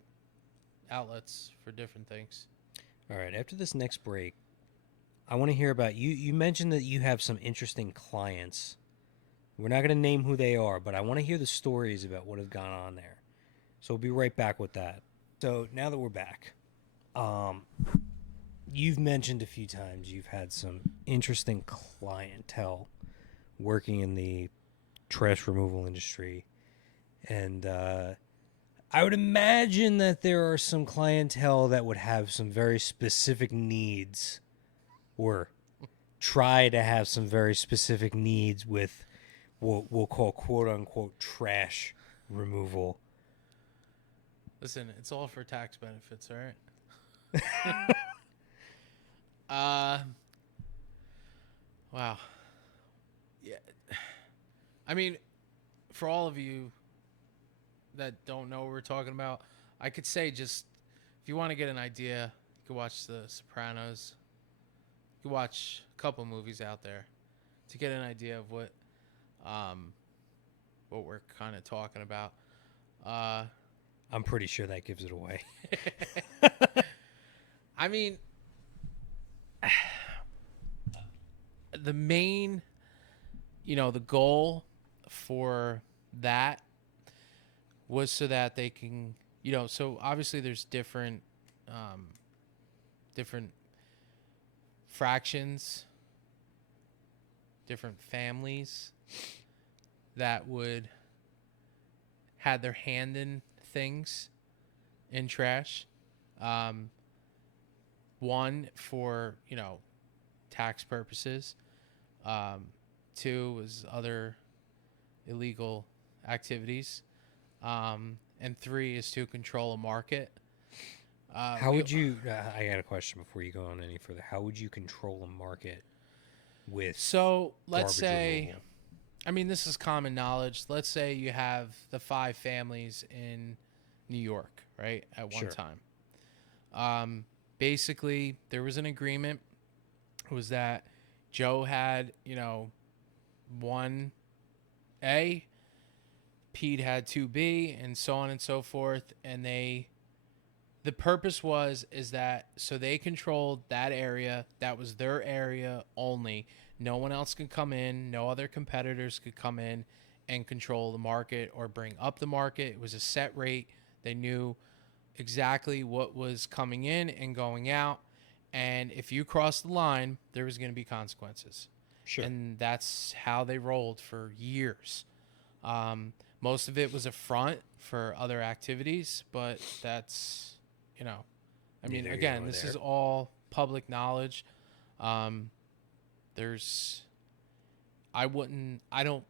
outlets for different things. All right. After this next break, I want to hear about you. You mentioned that you have some interesting clients. We're not going to name who they are, but I want to hear the stories about what have gone on there. So we'll be right back with that. So now that we're back, you've mentioned a few times you've had some interesting clientele working in the trash removal industry. And I would imagine that there are some clientele that would have some very specific needs, or try to have some very specific needs with what we'll call quote unquote trash removal. Listen, it's all for tax benefits, all right? Wow. Yeah. I mean, for all of you that don't know what we're talking about, I could say, just if you want to get an idea, you could watch The Sopranos. You could watch a couple movies out there to get an idea of what we're kind of talking about. I'm pretty sure that gives it away. I mean, the main, the goal for that was so that they can, so obviously there's different fractions, different families that would had their hand in things in trash. One for tax purposes. Two was other illegal activities. And three is to control a market. How would you? I got a question before you go on any further. How would you control a market? with So let's garbage say, removal. I mean, this is common knowledge. Let's say you have the 5 families in New York, right, at one Sure. time. Basically, there was an agreement. It was that Joe had, 1A, Pete had 2B, and so on and so forth. And the purpose is that so they controlled that area. That was their area only. No one else could come in. No other competitors could come in and control the market or bring up the market. It was a set rate. They knew exactly what was coming in and going out. And if you crossed the line, there was going to be consequences. Sure. And that's how they rolled for years. Most of it was a front for other activities, but that's, I mean, Neither here again, nor this is there. all public knowledge. Um, there's, I wouldn't, I don't,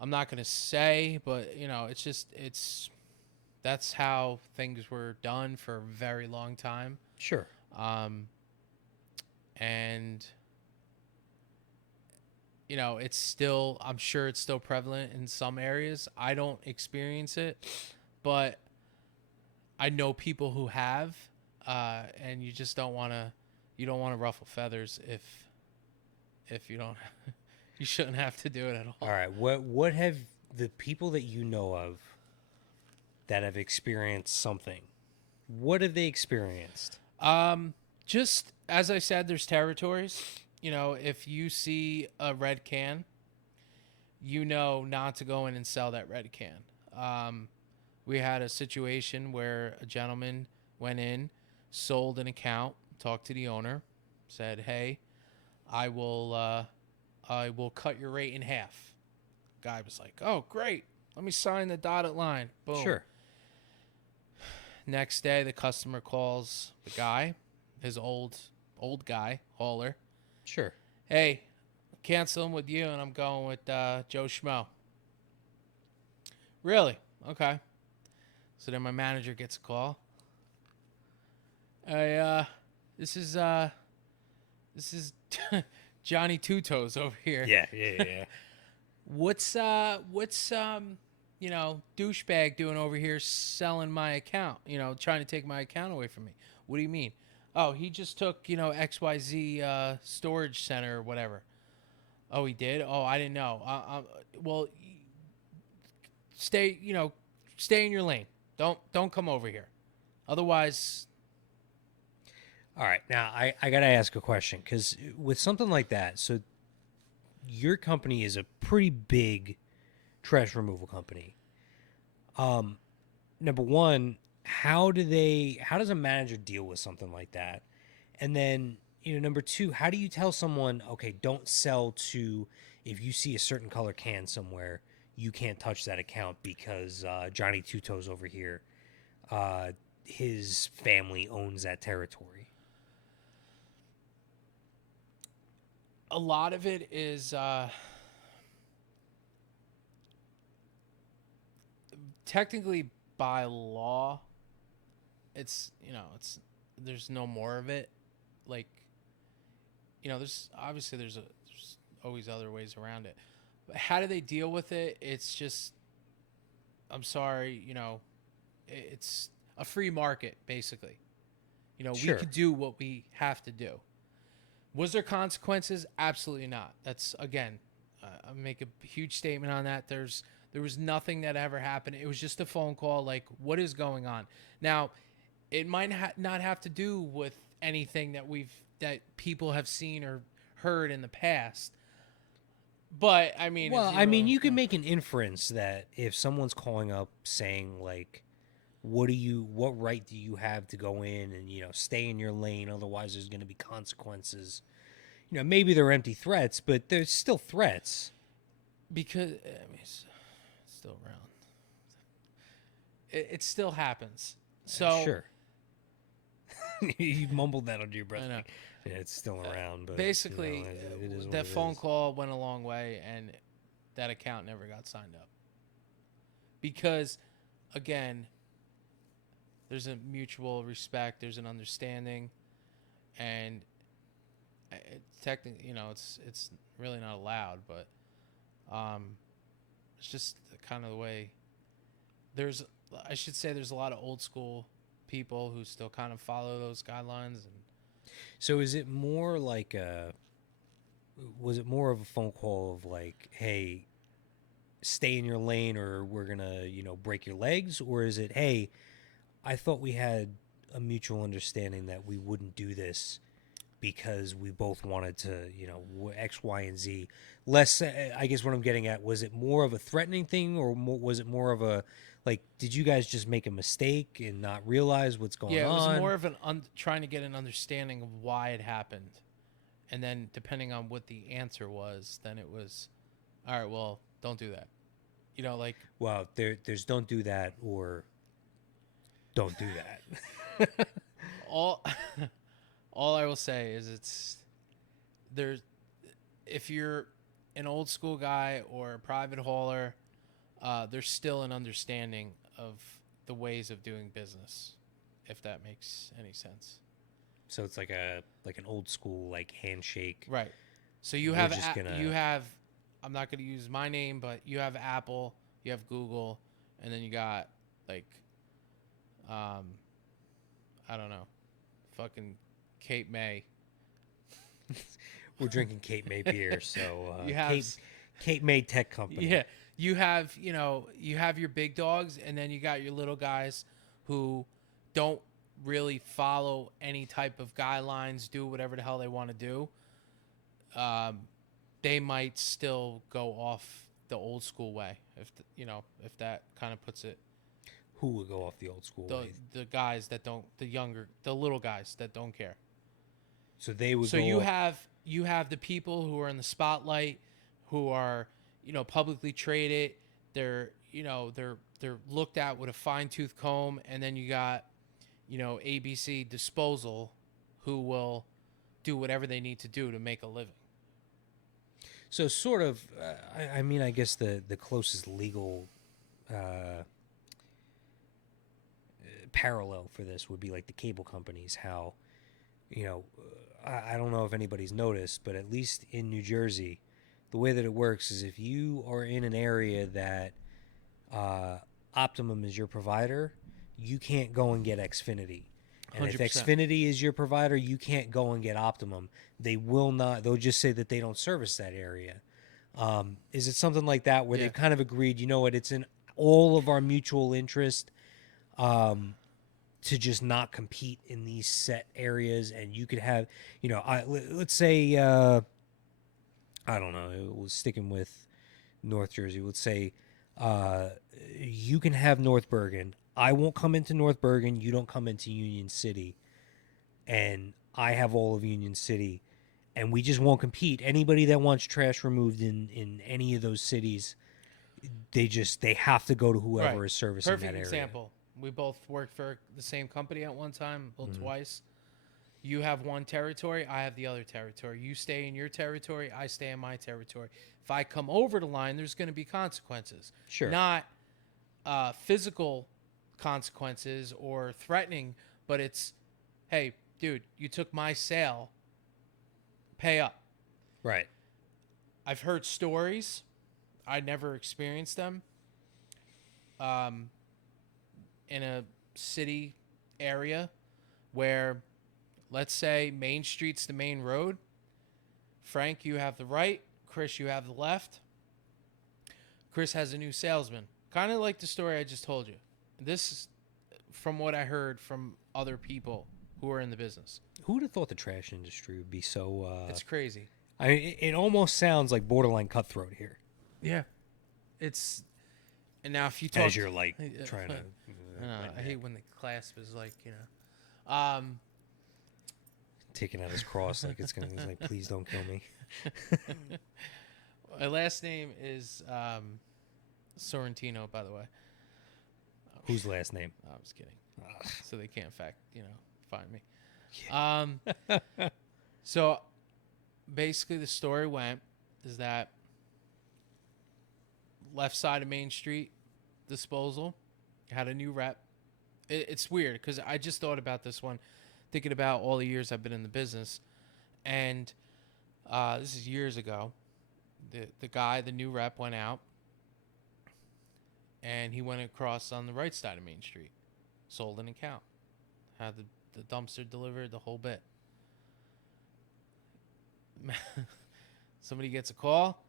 I'm not going to say, but, that's how things were done for a very long time. Sure. Um, and, it's still, I'm sure it's still prevalent in some areas. I don't experience it, but I know people who have, and you just don't want to ruffle feathers if you don't, you shouldn't have to do it at All all. right. What have the people that you know of that have experienced something? What have they experienced? Just as I said, there's territories. If you see a red can, not to go in and sell that red can. We had a situation where a gentleman went in, sold an account, talked to the owner, said, "Hey, I will cut your rate in half." Guy was like, "Oh, great. Let me sign the dotted line." Boom. Sure. Next day, the customer calls the guy, his old guy hauler. Sure. "Hey, canceling with you, and I'm going with Joe Schmo." "Really? Okay." So then my manager gets a call. "Hey, this is this is Johnny Two Toes over here. Yeah. Yeah. Yeah. What's douchebag doing over here selling my account? Trying to take my account away from me. What do you mean?" "Oh, he just took XYZ storage center or whatever." "Oh, he did? Oh, I didn't know. Well, stay stay in your lane. Don't come over here. Otherwise." All right. Now I gotta ask a question because with something like that, so your company is a pretty big trash removal company. Number one, how does a manager deal with something like that? And then, number two, how do you tell someone, okay, don't sell to, if you see a certain color can somewhere, you can't touch that account because Johnny Two Toes over here, uh, his family owns that territory. A lot of it is technically by law. It's there's no more of it. Like, there's always other ways around it. But how do they deal with it? It's just, I'm sorry, it's a free market basically. We Sure. could do what we have to do. Was there consequences? Absolutely not. That's, again, I make a huge statement on that. There was nothing that ever happened. It was just a phone call. Like, what is going on now? It might not have to do with anything that people have seen or heard in the past. But I mean, if Well, you I mean, were, you can make an inference that if someone's calling up saying like, what right do you have to go in and, stay in your lane, otherwise there's going to be consequences. Maybe they're empty threats, but they're still threats. because I mean, it's still around. It still happens. So Sure. You mumbled that under your breath. I know. Like, yeah, it's still around, but Basically, it is what that it phone is. call went a long way, and that account never got signed up because, again, there's a mutual respect, there's an understanding, and technically, it's really not allowed, but it's just kind of the way. There's, I should say, there's a lot of old school people who still kind of follow those guidelines, and So is it more like a? Was it more of a phone call of like, hey, stay in your lane, or we're gonna, break your legs, or is it, hey, I thought we had a mutual understanding that we wouldn't do this because we both wanted to, X, Y, and Z. Less, I guess what I'm getting at, was it more of a threatening thing, or was it more of a, like, did you guys just make a mistake and not realize what's going yeah, it was on? more of an trying to get an understanding of why it happened, and then depending on what the answer was, then it was, all right, well, don't do that. Like Well, there's don't do that or don't do that. all all I will say is there's if you're an old school guy or a private hauler, there's still an understanding of the ways of doing business, if that makes any sense. So it's like an old school like handshake. Right. So We're just you gonna. have I'm not going to use my name, but you have Apple, you have Google, and then you got like um I don't know, fucking Cape May. We're drinking Cape May beer, so You have Cape May Tech Company. Yeah, you have your big dogs, and then you got your little guys who don't really follow any type of guidelines, do whatever the hell they want to do. They might still go off the old school way, if that kind of puts it. Who would go off the old school The way? the guys that don't, the little guys that don't care. So they would So go. you have the people who are in the spotlight, who are publicly traded. They're looked at with a fine tooth comb, and then you got ABC Disposal, who will do whatever they need to do to make a living. So sort of. I mean, I guess the closest legal parallel for this would be like the cable companies. How, I don't know if anybody's noticed, but at least in New Jersey, the way that it works is if you are in an area that Optimum is your provider, you can't go and get Xfinity. And if 100%. Xfinity is your provider, you can't go and get Optimum. They will not. They'll just say that they don't service that area. Is it something like that where Yeah. they've kind of agreed, you know what, it's in all of our mutual interest to just not compete in these set areas, and you could have, let's say, I don't know, it was sticking with North Jersey. Let's say you can have North Bergen. I won't come into North Bergen. You don't come into Union City, and I have all of Union City, and we just won't compete. Anybody that wants trash removed in any of those cities, they have to go to whoever Right. is servicing Perfect that area. example. We both worked for the same company at one time, well, Mm-hmm. twice. You have one territory, I have the other territory. You stay in your territory, I stay in my territory. If I come over the line, there's going to be consequences. Sure. Not physical consequences or threatening, but it's, hey, dude, you took my sale, pay up. Right. I've heard stories. I never experienced them. In a city area where, let's say, Main Street's the main road. Frank, you have the right. Chris, you have the left. Chris has a new salesman. Kind of like the story I just told you. This is from what I heard from other people who are in the business. Who would have thought the trash industry would be so? It's crazy. I mean, it almost sounds like borderline cutthroat here. Yeah. It's... And now if you talk... As you're like trying to. I hate when the clasp is like, taking out his cross like it's gonna. He's like, please don't kill me. My last name is Sorrentino, by the way. Whose last name? I was kidding. So they can't find me. Yeah. So basically the story went is that left side of Main Street Disposal had a new rep. It's weird because I just thought about this one, thinking about all the years I've been in the business. And this is years ago. The new rep, went out, and he went across on the right side of Main Street, sold an account, had the dumpster delivered, the whole bit. Somebody gets a call,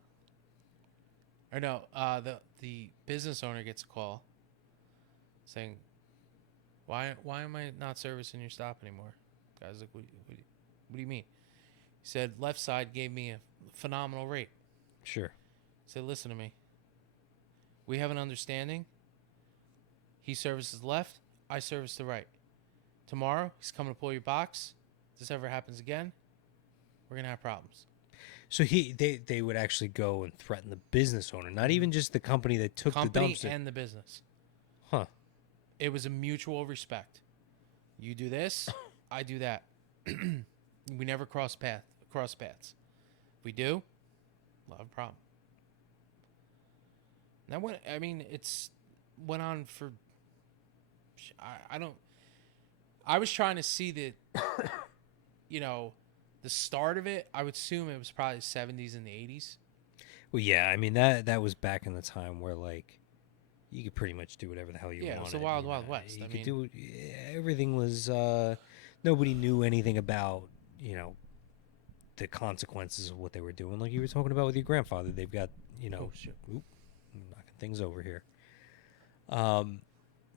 or no, the business owner gets a call saying, why am I not servicing your stop anymore? Guy's like, what do you mean? He said, left side gave me a phenomenal rate. Sure. He said, listen to me. We have an understanding. He services the left, I service the right. Tomorrow, he's coming to pull your box. If this ever happens again, we're going to have problems. So they would actually go and threaten the business owner, not even just the company that took the dumpster. And the business. Huh. It was a mutual respect. You do this, I do that. We never cross paths. If we do, we'll have a problem. That went. I mean, went on for. I don't. I was trying to see the, the start of it. I would assume it was probably the 70s and the 80s. Well, yeah. I mean that was back in the time where like you could pretty much do whatever the hell you wanted. Yeah, it was the wild, wild west. You could do everything was. Nobody knew anything about the consequences of what they were doing. Like you were talking about with your grandfather, they've got Oh shit. Oop, I'm knocking things over here.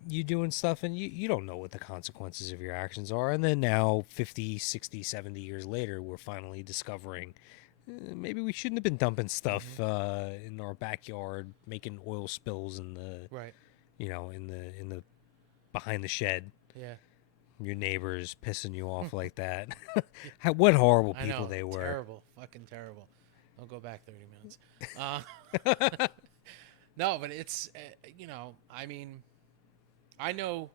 You doing stuff and you don't know what the consequences of your actions are. And then now 50, 60, 70 years later, we're finally discovering maybe we shouldn't have been dumping stuff in our backyard, making oil spills in the Right. in the behind the shed. Yeah. Your neighbors pissing you off like that. What horrible I know, people they were. Terrible. Fucking terrible. I'll go back 30 minutes. No, but it's, I mean, I know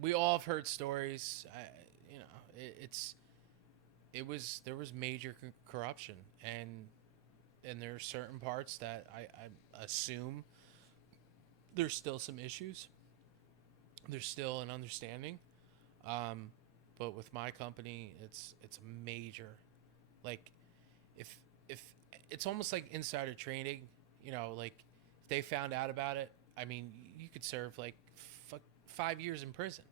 we all have heard stories. There was major corruption, and there are certain parts that I assume there's still some issues. There's still an understanding, but with my company, it's major. Like, if it's almost like insider trading, like if they found out about it, I mean, you could serve like 5 years in prison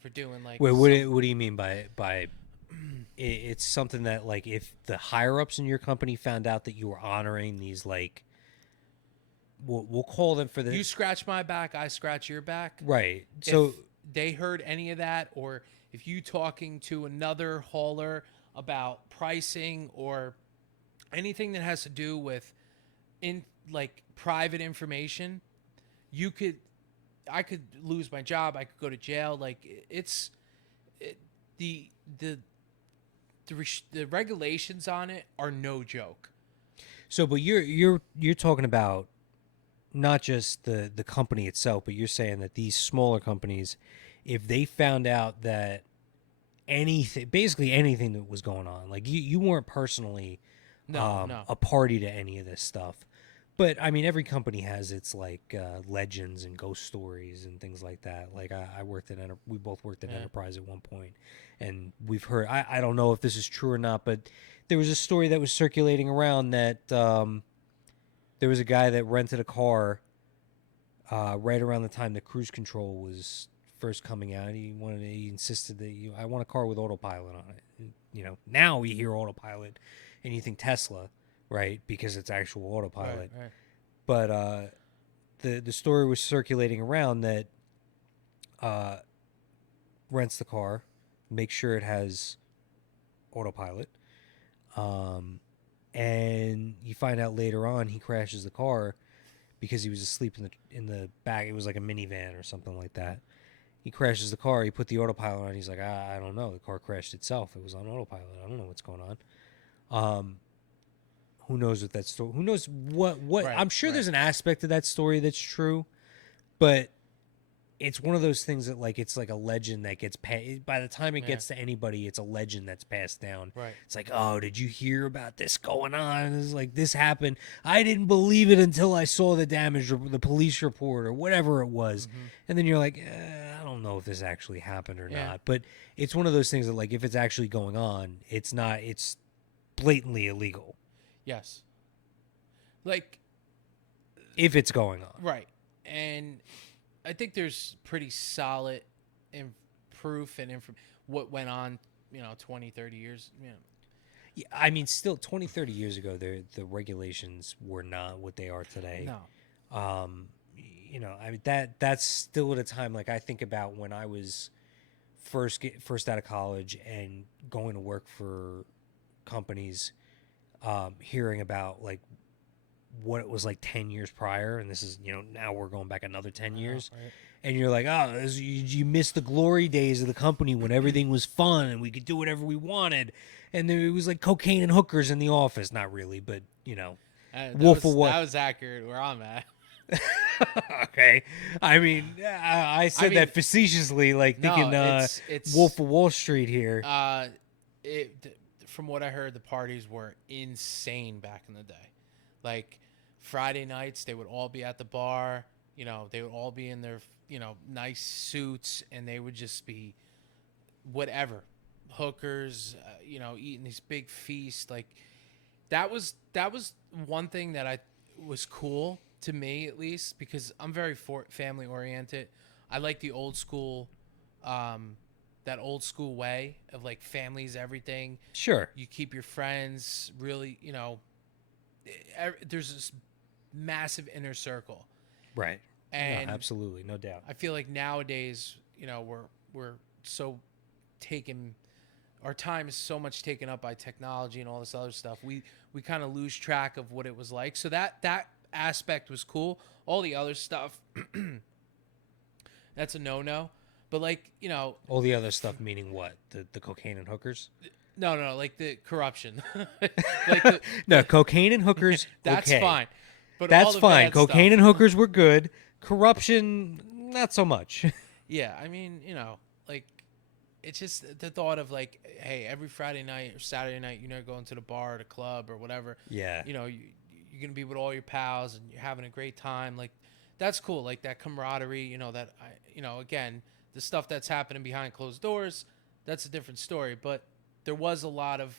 for doing like. Wait, what do you mean by it's something that like if the higher ups in your company found out that you were honoring these like. We'll call them for the. You scratch my back, I scratch your back. Right. So if they heard any of that, or if you talking to another hauler about pricing or anything that has to do with private information, I could lose my job. I could go to jail. Like the regulations on it are no joke. So, but you're talking about. Not just the company itself, but you're saying that these smaller companies, if they found out that basically anything that was going on, like you weren't personally No. a party to any of this stuff, but I mean every company has its like legends and ghost stories and things like that. Like I worked at we both worked at Enterprise at one point, and we've heard I don't know if this is true or not, but there was a story that was circulating around that. There was a guy that rented a car right around the time the cruise control was first coming out. He insisted that I want a car with autopilot on it. And, now you hear autopilot and you think Tesla, right? Because it's actual autopilot. Right. But the story was circulating around that rents the car, makes sure it has autopilot. And you find out later on he crashes the car because he was asleep in the back. It was like a minivan or something like that. He crashes the car. He put the autopilot on. He's like, I don't know. The car crashed itself. It was on autopilot. I don't know what's going on. Who knows what that story? Who knows what? Right, I'm sure there's an aspect of that story that's true, but it's one of those things that like it's like a legend that gets passed. By the time it gets to anybody, it's a legend that's passed down. Right. It's like, oh, did you hear about this going on? It's like this happened. I didn't believe it until I saw the damage, or the police report, or whatever it was. And then you're like, I don't don't know if this actually happened or Yeah. not, but it's one of those things that, like, if it's actually going on, it's not. It's blatantly illegal Yes. Like, if it's going on. right. And I think there's pretty solid proof and what went on, 20, 30 years. Yeah, I mean, still 20, 30 years ago, the regulations were not what they are today. No. I mean that's still at a time, like, I think about when I was first out of college and going to work for companies, hearing about, like, what it was like 10 years prior, and this is, now we're going back another 10 years, Right. and you're like, oh, you missed the glory days of the company when everything was fun and we could do whatever we wanted, and then it was like cocaine and hookers in the office. Not really, but Wolf of what? That was accurate where I'm at. Okay, I mean, I said that facetiously, like, No, thinking it's Wolf of Wall Street here. From what I heard, the parties were insane back in the day. Like, Friday nights, they would all be at the bar. They would all be in their nice suits, and they would just be whatever, hookers. Eating these big feasts. Like, that was one thing that I was cool to me, at least, because I'm very family oriented. I like the old school, that old school way of, like, family's everything. Sure. You keep your friends really, there's this massive inner circle. Right. And no, absolutely, no doubt. I feel like nowadays, we're so taken, our time is so much taken up by technology and all this other stuff. We kind of lose track of what it was like. So that aspect was cool. All the other stuff, that's a no. But, like, all the other stuff, meaning what? The cocaine and hookers? No, like the corruption. No, cocaine and hookers. That's okay. fine. But that's all the fine. bad Cocaine stuff, and hookers were good. Corruption, not so much. yeah, I mean, like, it's just the thought of, like, hey, every Friday night or Saturday night, going to the bar or the club or whatever. Yeah. You're gonna be with all your pals and you're having a great time. Like, that's cool. Like, that camaraderie. Again, the stuff that's happening behind closed doors, that's a different story. But there was a lot of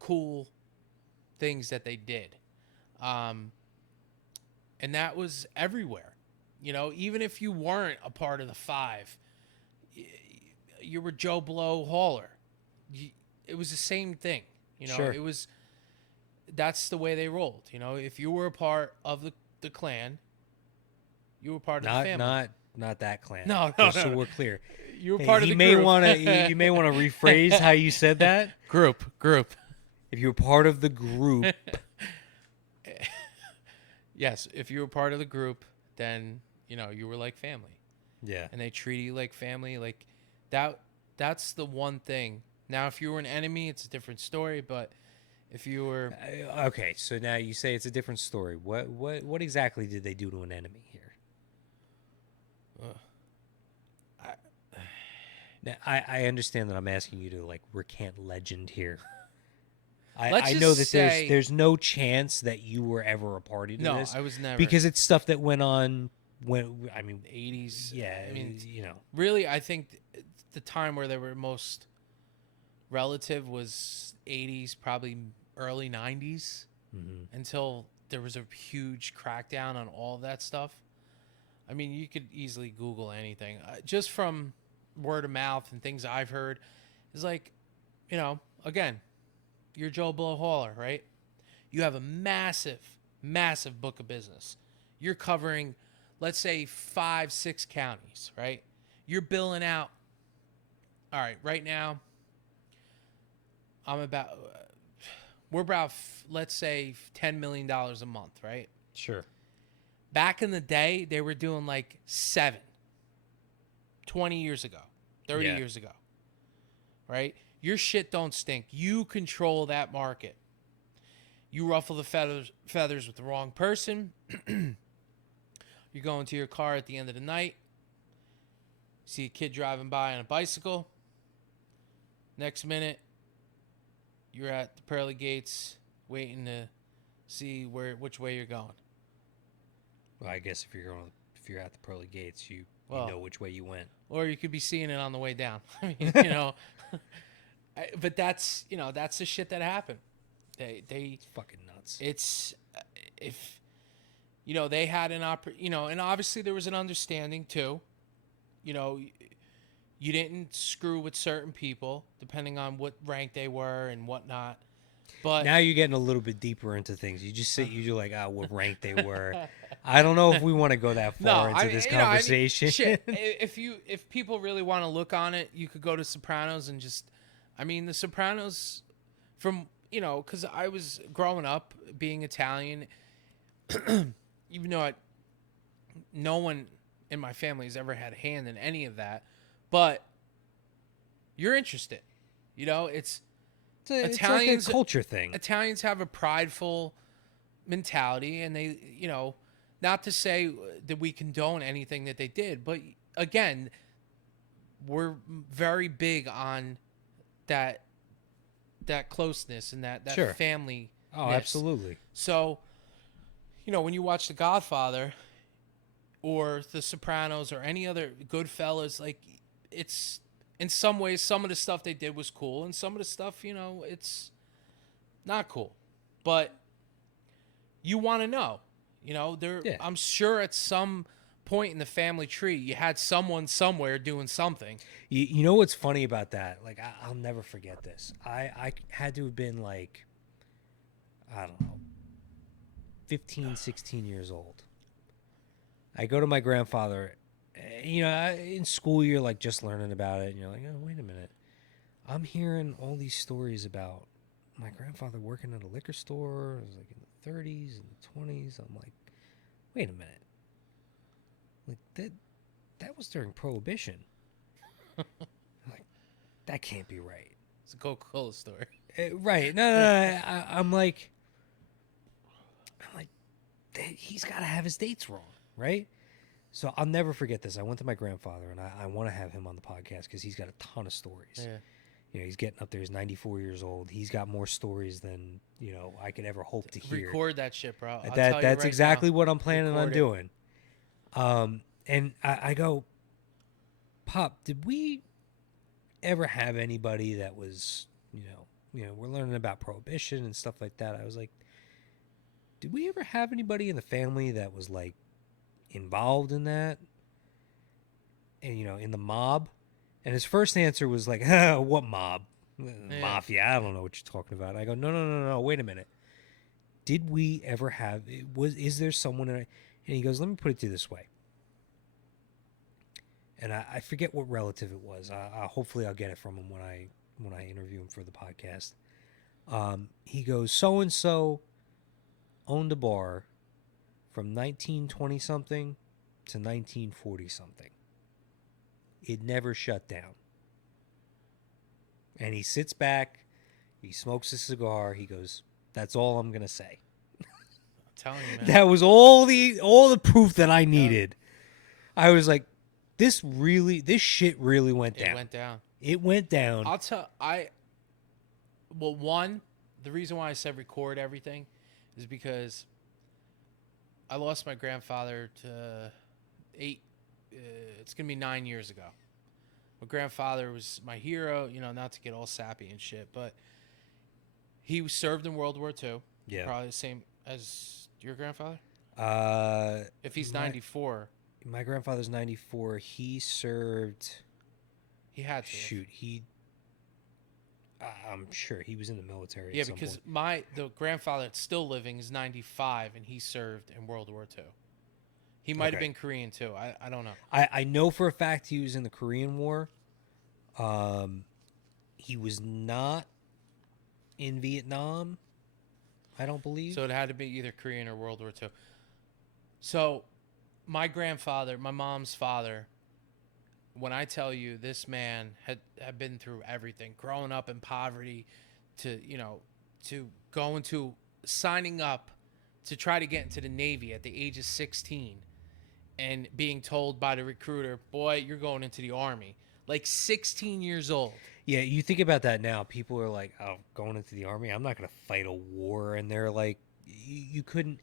cool things that they did. And that was everywhere. Even if you weren't a part of the five, you were Joe Blow hauler. It was the same thing. Sure. That's the way they rolled. If you were a part of the clan, you were part of the family. Not that clan. No. So we're clear. You were part of the group. You may want to rephrase how you said that. Group. If you were part of the group. Yes, if you were part of the group, then you were like family. Yeah. And they treat you like family. Like, that's the one thing. Now, if you were an enemy, it's a different story. But if you were okay, so now you say it's a different story. What exactly did they do to an enemy here? Now, I understand that I'm asking you to, like, recant legend here. I know that there's no chance that you were ever a party to this. No, I was never. Because it's stuff that went on when, I mean, 80s. Yeah, I mean, really, I think the time where they were most relative was 80s, probably early 90s, until there was a huge crackdown on all of that stuff. I mean, you could easily Google anything. Just from word of mouth and things I've heard, is like, again, you're Joe Blow hauler, right? You have a massive book of business. You're covering, let's say, 5-6 counties, right? You're billing out. All right, right now, we're about, let's say, $10 million a month, right? Sure. Back in the day, they were doing like 7, 20 years ago, 30 years ago, right? Your shit don't stink. You control that market. You ruffle the feathers with the wrong person. You're going to your car at the end of the night. See a kid driving by on a bicycle. Next minute, you're at the pearly gates waiting to see which way you're going. Well, I guess if you're at the pearly gates, you you Well, know which way you went. or you could be seeing it on the way down. I mean, but that's the shit that happened. They It's fucking nuts. it's if they had and obviously there was an understanding too. You know, you didn't screw with certain people depending on what rank they were and whatnot. But Now you're getting a little bit deeper into things. You just say you're like, what rank they were. I don't know if we want to go that no, far into this conversation. shit. If people really want to look on it, you could go to Sopranos and just, I mean, the Sopranos, from because I was growing up being Italian, even though no one in my family has ever had a hand in any of that, but you're interested. It's It's Italians, like a culture thing. Italians have a prideful mentality, and they, not to say that we condone anything that they did, but again, we're very big on that closeness and that Sure. family. Oh, absolutely. So, when you watch The Godfather or The Sopranos or any other Goodfellas, like, it's in some ways some of the stuff they did was cool, and some of the stuff, it's not cool. But you want to know, Yeah. I'm sure at some point in the family tree you had someone somewhere doing something. You know what's funny about that? Like, I'll never forget this. I had to have been like, I don't know, 15, 16 years old. I go to my grandfather. In school you're like just learning about it, and you're like, oh, wait a minute. I'm hearing all these stories about my grandfather working at a liquor store. It was like in the 30s and the 20s. I'm like, wait a minute. Like that was during Prohibition. Like, that can't be right. It's a Coca-Cola story. Right. No. I'm like, he's got to have his dates wrong, right? So I'll never forget this. I went to my grandfather, and I want to have him on the podcast because he's got a ton of stories. Yeah. He's getting up there. He's 94 years old. He's got more stories than, I could ever hope to hear. Record that shit, bro. That's exactly what I'm planning on doing. And I go, Pop, did we ever have anybody that was, we're learning about Prohibition and stuff like that. I was like, did we ever have anybody in the family that was like involved in that? And, in the mob? And his first answer was like, what mob? Mafia. I don't know what you're talking about. I go, no. Wait a minute. Did we ever have? Is there someone? And he goes, let me put it to you this way. And I forget what relative it was. Hopefully I'll get it from him when I interview him for the podcast. He goes, so and so owned a bar from 1920 something to 1940 something. It never shut down. And he sits back, he smokes a cigar, he goes, that's all I'm going to say. I'm telling you, man. That was all the proof that I needed. Yeah. I was like, this shit really went down. It went down. It went down. The reason why I said record everything is because I lost my grandfather to it's going to be 9 years ago. My grandfather was my hero, not to get all sappy and shit, but he served in World War II. Yeah. Probably the same as your grandfather? If he's 94. My grandfather's 94. He served. He had to. Shoot, I'm sure he was in the military. Yeah, because the grandfather that's still living is 95, and he served in World War II. He might have been Korean too. I don't know. I know for a fact he was in the Korean War. He was not in Vietnam, I don't believe. So it had to be either Korean or World War II. So my grandfather, my mom's father, when I tell you this man had been through everything, growing up in poverty, to going to signing up to try to get into the Navy at the age of 16 and being told by the recruiter, boy, you're going into the Army. Like 16 years old. Yeah, you think about that now. People are like, oh, going into the Army? I'm not going to fight a war. And they're like, you couldn't.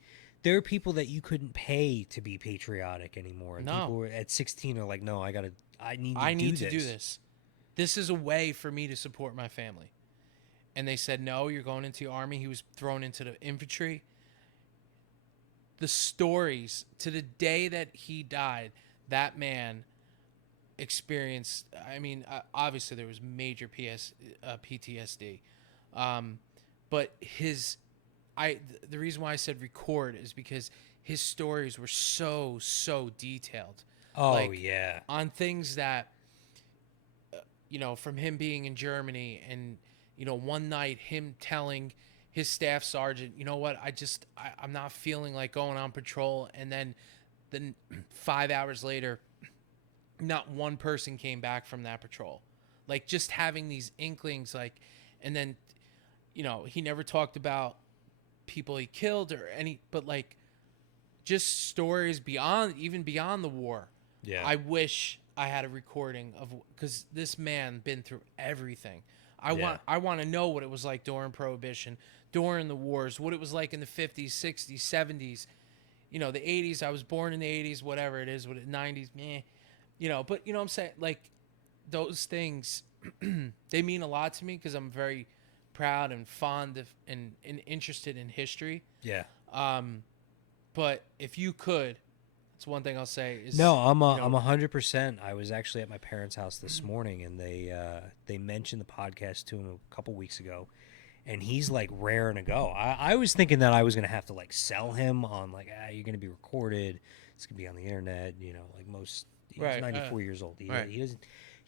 there are people that you couldn't pay to be patriotic anymore, and No. people at 16 are like, no, I need to I do need to do this. this. This is a way for me to support my family. And they said, no, you're going into the army. He was thrown into the infantry. The stories to the day that he died, that man experienced, I mean, obviously there was major PTSD. But the reason why I said record is because his stories were so detailed. Oh, Like, yeah. on things that, from him being in Germany and, one night him telling his staff sergeant, you know what, I'm not feeling like going on patrol. And then 5 hours later, not one person came back from that patrol. Like, just having these inklings, like, and then, he never talked about people he killed or but like, just stories even beyond the war. Yeah. I wish I had a recording of, because this man been through everything. I want to know what it was like during Prohibition, during the wars, what it was like in the 50s, 60s, 70s, the 80s. I was born in the 80s, whatever it is, 90s, meh. But you know what I'm saying? Like, those things, they mean a lot to me because I'm very proud and fond of and interested in history. Yeah. But if you could, that's one thing I'll say is, No, I'm 100%. I was actually at my parents' house this morning, and they mentioned the podcast to him a couple weeks ago, and he's like raring to go. I was thinking that I was gonna have to like sell him on like, you're gonna be recorded, it's gonna be on the internet, like most. He's Right, 94 years old. He right. doesn't.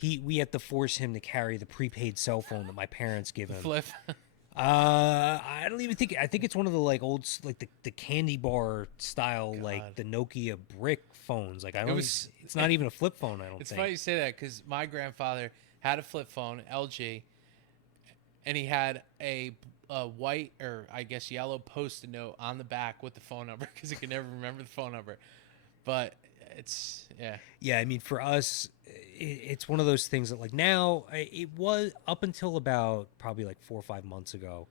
We had to force him to carry the prepaid cell phone that my parents give him. Flip. I don't even think. I think it's one of the like old, like the candy bar style, like the Nokia brick phones. Like it's not even a flip phone. I don't It's think. funny you say that because my grandfather had a flip phone, LG, and he had a white, or I guess yellow, Post-it note on the back with the phone number because he could never remember the phone number. But Yeah, I mean, for us, it's one of those things that like now it was up until about probably like 4 or 5 months ago,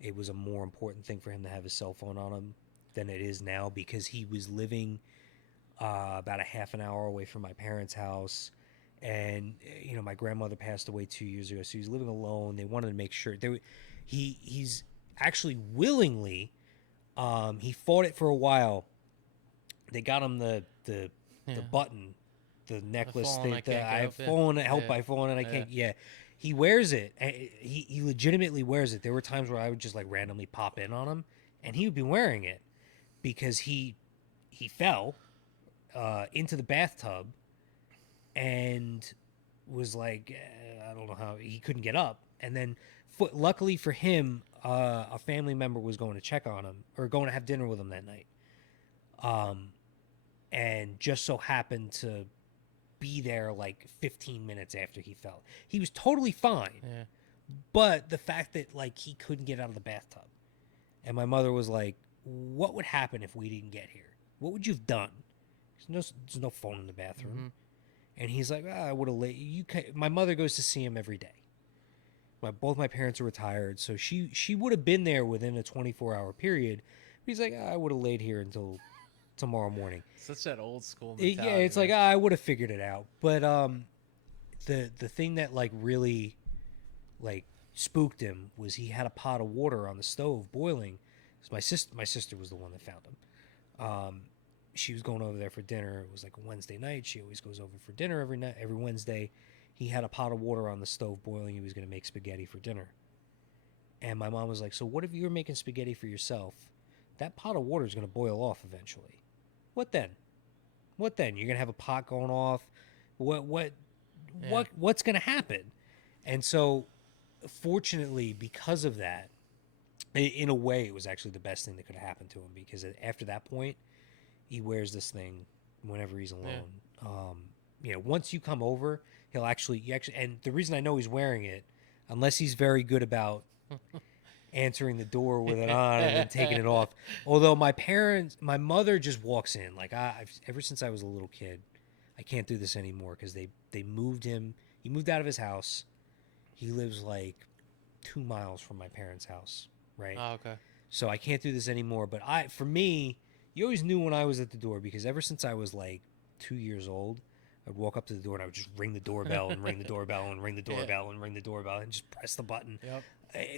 it was a more important thing for him to have his cell phone on him than it is now because he was living about a half an hour away from my parents' house. And my grandmother passed away 2 years ago, so he was living alone. They wanted to make sure he's actually willingly, he fought it for a while. They got him the button, the necklace. I've fallen, help by falling, and I can't. Yeah, he wears it. He legitimately wears it. There were times where I would just like randomly pop in on him, and he would be wearing it because he fell into the bathtub and was like, I don't know how he couldn't get up, and then luckily for him, a family member was going to check on him or going to have dinner with him that night. And just so happened to be there like 15 minutes after he fell. He was totally fine. Yeah. But the fact that like he couldn't get out of the bathtub. And my mother was like, what would happen if we didn't get here? What would you have done? There's no phone in the bathroom. Mm-hmm. And he's like, I would have let my mother goes to see him every day. Both my parents are retired, so she would have been there within a 24-hour period. But he's like, I would have laid here until tomorrow morning. Such that old school mentality. Yeah, it's like I would have figured it out. But the thing that like really like spooked him was he had a pot of water on the stove boiling. Because my sister was the one that found him. She was going over there for dinner. It was like a Wednesday night. She always goes over for dinner every Wednesday. He had a pot of water on the stove boiling. He was going to make spaghetti for dinner. And my mom was like, so what if you were making spaghetti for yourself? That pot of water is going to boil off eventually. What then? You're going to have a pot going off? What's going to happen? And so, fortunately, because of that, in a way, it was actually the best thing that could have happened to him because after that point, he wears this thing whenever he's alone. Yeah. Once you come over, you actually, and the reason I know he's wearing it, unless he's very good about answering the door with it on and then taking it off. Although my mother just walks in. Like ever since I was a little kid, I can't do this anymore because they moved him. He moved out of his house. He lives like 2 miles from my parents' house, right? Oh, okay. So I can't do this anymore. But for me, you always knew when I was at the door because ever since I was like 2 years old, I'd walk up to the door and I would just ring the doorbell and ring the doorbell and ring the Yeah. doorbell and ring the doorbell and just press the button Yep.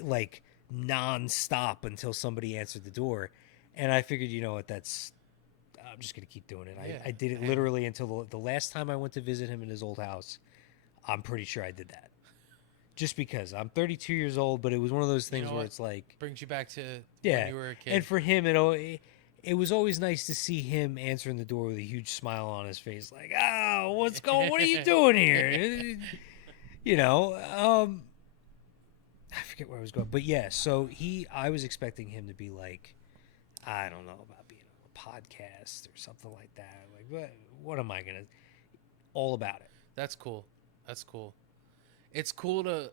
like non-stop until somebody answered the door. And I figured, you know what, I'm just going to keep doing it. Yeah. I did it And literally until the last time I went to visit him in his old house. I'm pretty sure I did that. Just because I'm 32 years old, but it was one of those you things know where what? it's like, Brings you back to yeah. when you were a kid. And for him, it was always nice to see him answering the door with a huge smile on his face, like, "Oh, what are you doing here?" You know, I forget where I was going, but yeah. So I was expecting him to be like, I don't know about being on a podcast or something like that. Like, what am I gonna? All about it. That's cool. That's cool. It's cool to,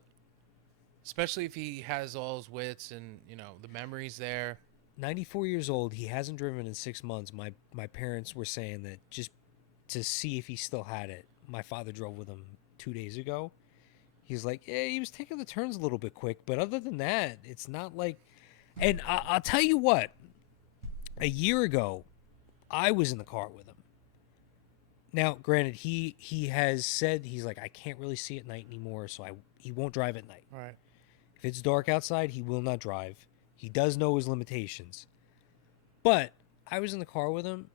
especially if he has all his wits and the memories there. 94 years old. He hasn't driven in 6 months. My parents were saying that just to see if he still had it. My father drove with him 2 days ago. He's like, yeah, he was taking the turns a little bit quick, but other than that, it's not like. And I'll tell you what. A year ago, I was in the car with him. Now, granted, he has said he's like, I can't really see at night anymore, so he won't drive at night. Right. If it's dark outside, he will not drive. He does know his limitations. But I was in the car with him.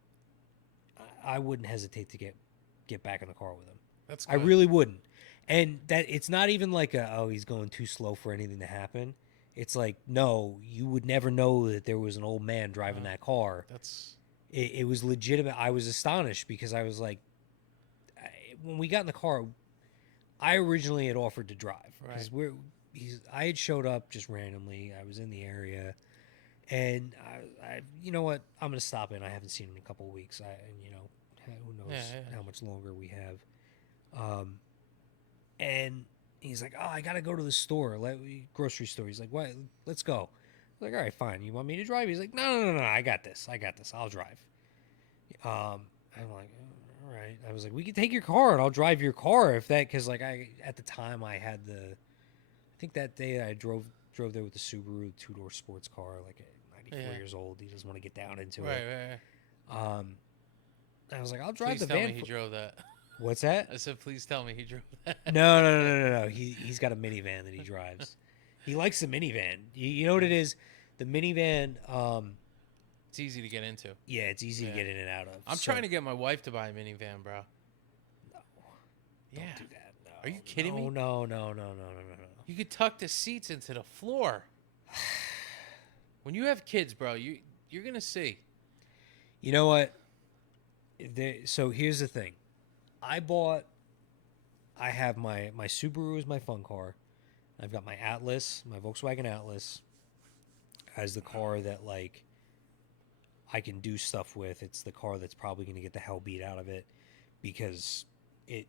I wouldn't hesitate to get back in the car with him. That's I good. really wouldn't. And that it's not even like he's going too slow for anything to happen. It's like, no, you would never know that there was an old man driving that car. That's It was legitimate. I was astonished because I was like, when we got in the car, I originally had offered to drive because right. I had showed up just randomly. I was in the area, and you know what? I'm gonna stop in. I haven't seen him in a couple of weeks. Who knows how much longer we have. And he's like, "Oh, I gotta go to the store, grocery store." He's like, "What? Let's go." I'm like, "All right, fine. You want me to drive?" He's like, No. I got this. I'll drive." I'm like, "All right." I was like, "We can take your car and I'll drive your car if that," because like at the time I had I think that day I drove there with the Subaru 2-door sports car, like at 94 years old. He doesn't want to get down into it. Right. I was like, "I'll drive Please the tell van." me he drove that. What's that? I said, please tell me he drove that. No. He's got a minivan that he drives. He likes the minivan. You know what it is? The minivan. It's easy to get into. Yeah, it's easy to get in and out of. I'm trying to get my wife to buy a minivan, bro. No, Yeah. don't do that. No, Are you kidding me? No. You could tuck the seats into the floor. When you have kids, bro, you're gonna see. You know what? So here's the thing. I have my Subaru as my fun car. I've got my Atlas, my Volkswagen Atlas, as the car that like I can do stuff with. It's the car that's probably going to get the hell beat out of it because it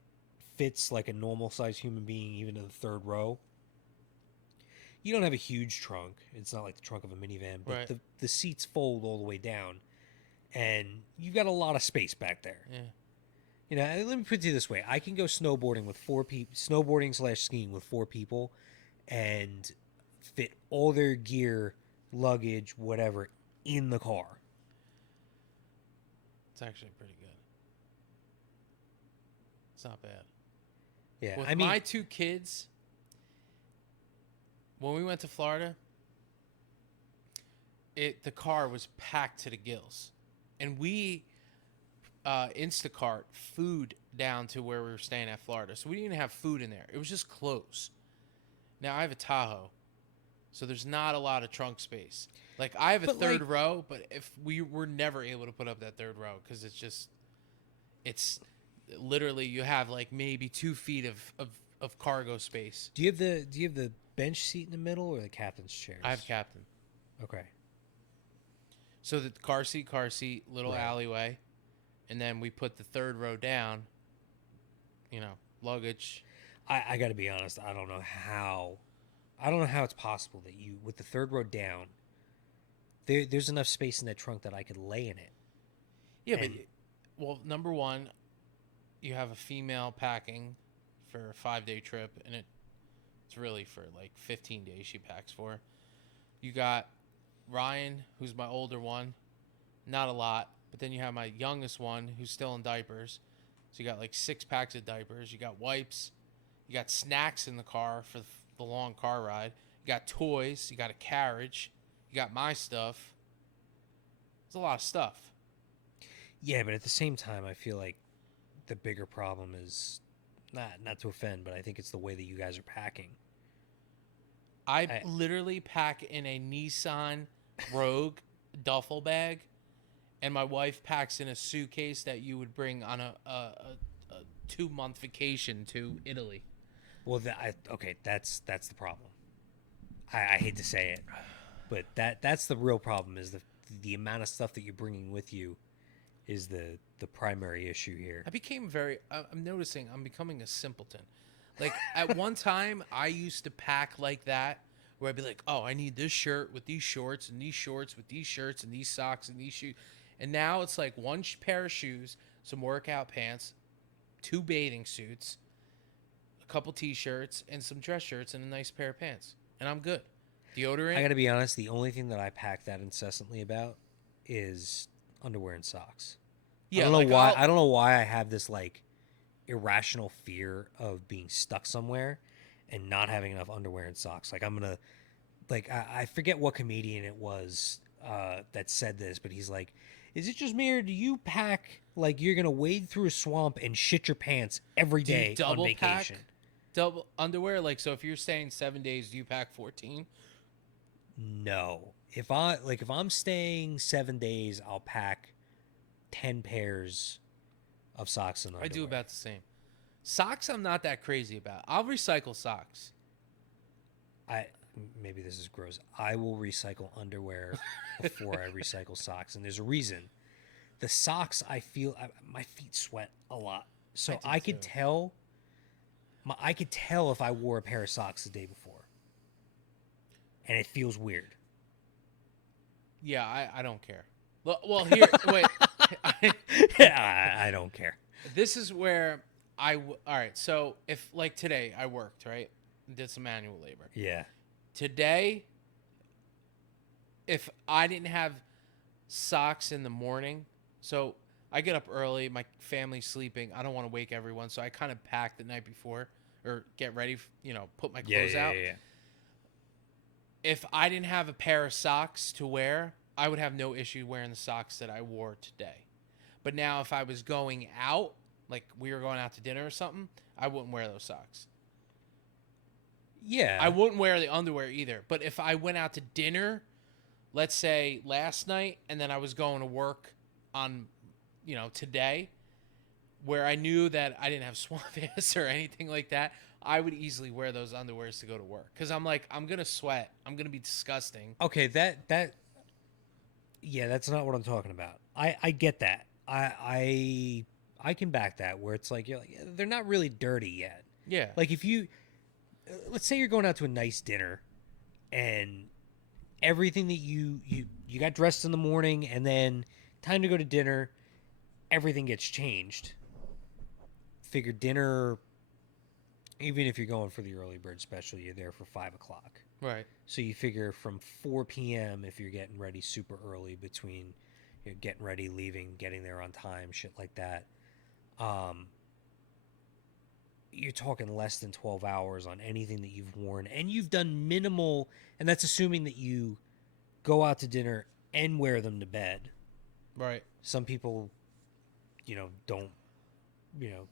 fits like a normal sized human being, even in the third row. You don't have a huge trunk. It's not like the trunk of a minivan, but Right. the seats fold all the way down, and you've got a lot of space back there. Yeah. You know, let me put it this way: I can go snowboarding with 4 people, snowboarding/skiing with 4 people, and fit all their gear, luggage, whatever, in the car. It's actually pretty good. It's not bad. Yeah, With my 2 kids, when we went to Florida, the car was packed to the gills, and we Instacart food down to where we were staying at Florida, so we didn't even have food in there. It was just clothes. Now I have a Tahoe, so there's not a lot of trunk space. Like I have a third row, but if we were never able to put up that third row because it's literally you have like maybe 2 feet of cargo space. Do you have the bench seat in the middle or the captain's chairs? I have captain. Okay. So the car seat, little alleyway, and then we put the third row down. Luggage. I got to be honest. I don't know how it's possible that you, with the third row down, there's enough space in that trunk that I could lay in it. Yeah, well, number one, you have a female packing for a 5-day trip, and it's really for like 15 days she packs for. You got Ryan, who's my older one, not a lot. But then you have my youngest one who's still in diapers. So you got like 6 packs of diapers. You got wipes. You got snacks in the car for the long car ride. You got toys. You got a carriage. You got my stuff. It's a lot of stuff. Yeah, but at the same time, I feel like the bigger problem is not to offend, but I think it's the way that you guys are packing. I I literally pack in a Nissan Rogue duffel bag, and my wife packs in a suitcase that you would bring on a 2 month vacation to Italy. well, okay, that's the problem. I hate to say it, but that's the real problem is the amount of stuff that you're bringing with you is the primary issue here. I became very. I'm noticing I'm becoming a simpleton. Like at one time, I used to pack like that, where I'd be like, "Oh, I need this shirt with these shorts, and these shorts with these shirts, and these socks and these shoes." And now it's like one pair of shoes, some workout pants, 2 bathing suits, a couple t-shirts, and some dress shirts, and a nice pair of pants, and I'm good. I Deodorant. got to be honest, the only thing that I pack that incessantly about is underwear and socks. I Yeah, don't know like why. I'll. I don't know why I have this like irrational fear of being stuck somewhere and not having enough underwear and socks. Like I'm gonna like I forget what comedian it was that said this, but he's like, "Is it just me or do you pack like you're gonna wade through a swamp and shit your pants every Do you day on double vacation?" pack? Double underwear? Like, so if you're staying 7 days, do you pack 14? No. If I'm staying 7 days, I'll pack 10 pairs of socks and I do underwear. about the same. Socks, I'm not that crazy about. I'll recycle socks. I maybe this is gross. I will recycle underwear before I recycle socks, and there's a reason. The socks, my feet sweat a lot, I so do too. I could tell if I wore a pair of socks the day before, and it feels weird. Yeah, I don't care. Well, here, wait. I don't care. This is where all right, so if, like today, I worked, right? Did some manual labor. Yeah, Today, if I didn't have socks in the morning, so I get up early, my family's sleeping. I don't want to wake everyone, so I kind of pack the night before or get ready, put my yeah, clothes yeah, out. yeah. Yeah. If I didn't have a pair of socks to wear, I would have no issue wearing the socks that I wore today. But now, if I was going out, like we were going out to dinner or something, I wouldn't wear those socks. I Yeah. wouldn't wear the underwear either. But if I went out to dinner, let's say last night, and then I was going to work on, today, where I knew that I didn't have swamp ass or anything like that, I would easily wear those underwears to go to work. Because I'm like, I'm going to sweat. I'm going to be disgusting. Okay, yeah, that's not what I'm talking about. I get that. I can back that where it's like you're like they're not really dirty yet. Yeah. Like if you let's say you're going out to a nice dinner and everything that you got dressed in the morning and then time to go to dinner, everything gets changed. Figure dinner, even if you're going for the early bird special, you're there for 5 o'clock. Right. So you figure from 4 p.m. if you're getting ready super early between getting ready, leaving, getting there on time, shit like that. Um, you're talking less than 12 hours on anything that you've worn, and you've done minimal, and that's assuming that you go out to dinner and wear them to bed. Right. Some people, don't, you know,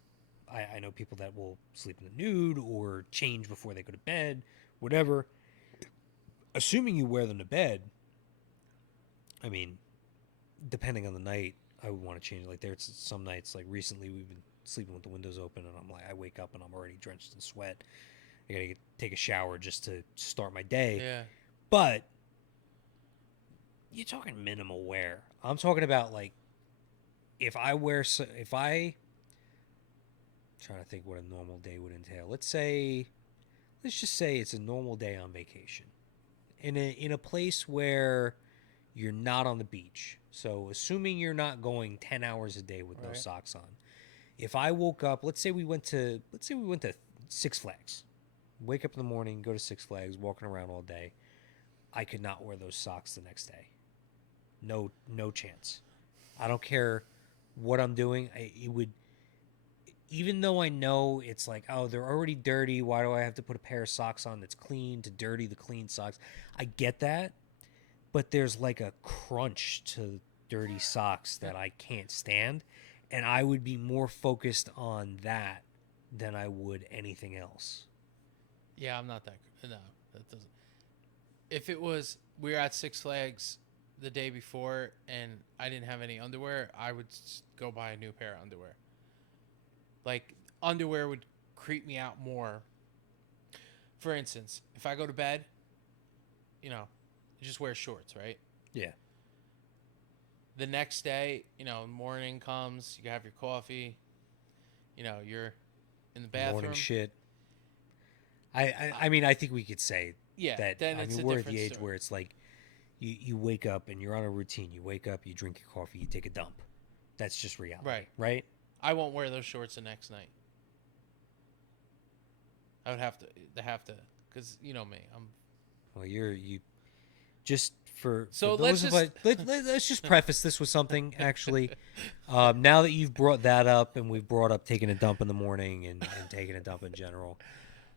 I know people that will sleep in the nude or change before they go to bed, whatever. Assuming you wear them to bed, I mean, depending on the night, I would want to change. Like there's some nights, like recently, we've been sleeping with the windows open, and I'm like, I wake up and I'm already drenched in sweat. I gotta take a shower just to start my day. Yeah. But you're talking minimal wear. I'm talking about like if I trying to think what a normal day would entail. Let's just say it's a normal day on vacation in a place where you're not on the beach. So assuming you're not going 10 hours a day with no Right. socks on. If I woke up, let's say we went to Six Flags. Wake up in the morning, go to Six Flags, walking around all day. I could not wear those socks the next day. No chance. I don't care what I'm doing. It would, even though I know it's like, oh, they're already dirty. Why do I have to put a pair of socks on that's clean to dirty the clean socks? I get that, but there's like a crunch to dirty socks that I can't stand, and I would be more focused on that than I would anything else. Yeah, I'm not that. No, that doesn't. If it was we were at Six Flags the day before and I didn't have any underwear, I would go buy a new pair of underwear. Like underwear would creep me out more. For instance, if I go to bed, you just wear shorts, right? Yeah. The next day, morning comes, you have your coffee, you're in the Morning bathroom. shit. I mean, I think we could say Yeah, that. then I it's mean, a we're at the different age story. where it's like you wake up and you're on a routine. You wake up, you drink your coffee, you take a dump. That's just reality, Right. right? I won't wear those shorts the next night. I would have to, because you know me. I'm Well, you just for so let's those of just us. Let's just preface this with something. Actually, now that you've brought that up and we've brought up taking a dump in the morning and taking a dump in general,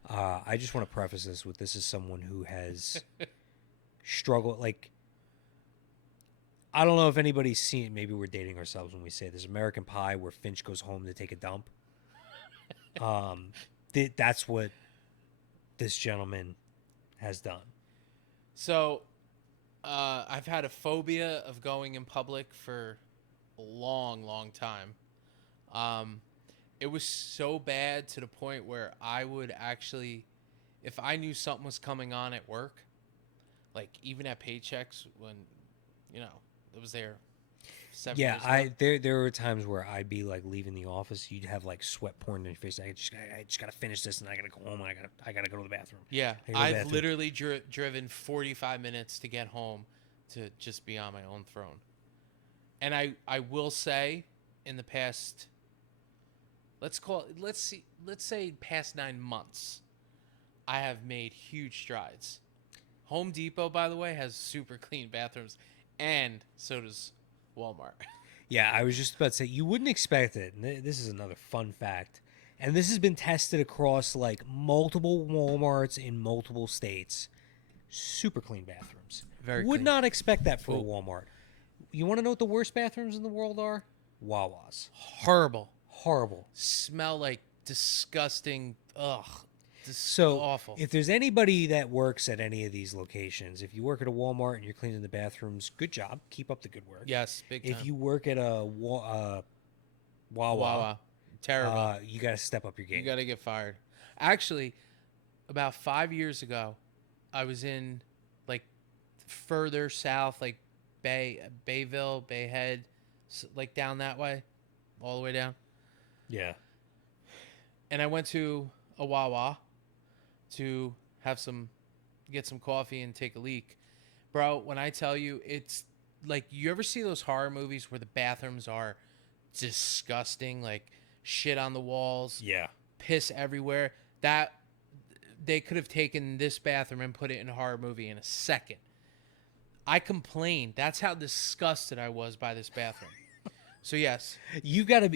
I just want to preface this is someone who has struggled. Like, I don't know if anybody's seen. Maybe we're dating ourselves when we say this. American Pie, where Finch goes home to take a dump. Um, that's what this gentleman has done. so I've had a phobia of going in public for a long, long time. Um, it was so bad to the point where I would actually, if I knew something was coming on at work, like even at Paychecks when, it was there 7 years ago. There were times where I'd be like leaving the office. You'd have like sweat pouring in your face. I just gotta finish this, and I gotta go home. And I gotta go to the bathroom. Yeah, I gotta go to the I've bathroom. literally driven 45 minutes to get home to just be on my own throne. And I will say in the past, let's say past 9 months, I have made huge strides. Home Depot, by the way, has super clean bathrooms, and so does Walmart. Yeah, I was just about to say you wouldn't expect it. And this is another fun fact, and this has been tested across like multiple WalMarts in multiple states. Super clean bathrooms. Very Would clean. not expect that for a Well, Walmart. You want to know what the worst bathrooms in the world are? Wawa's. horrible. Horrible. Smell like disgusting. Ugh. So, Awful. if there's anybody that works at any of these locations, if you work at a Walmart and you're cleaning the bathrooms, good job. Keep up the good work. Yes, big time. If you work at a Wawa, Wawa. Terrible. you got to step up your You game. got to get fired. Actually, about 5 years ago, I was in like further south, like Bayville, Bayhead, like down that way, all the way down. Yeah. And I went to a Wawa to get some coffee and take a leak. Bro, when I tell you, it's like, you ever see those horror movies where the bathrooms are disgusting, like shit on the walls, Yeah. piss everywhere? That they could have taken this bathroom and put it in a horror movie in a second. I complained. That's how disgusted I was by this bathroom. So yes. You got to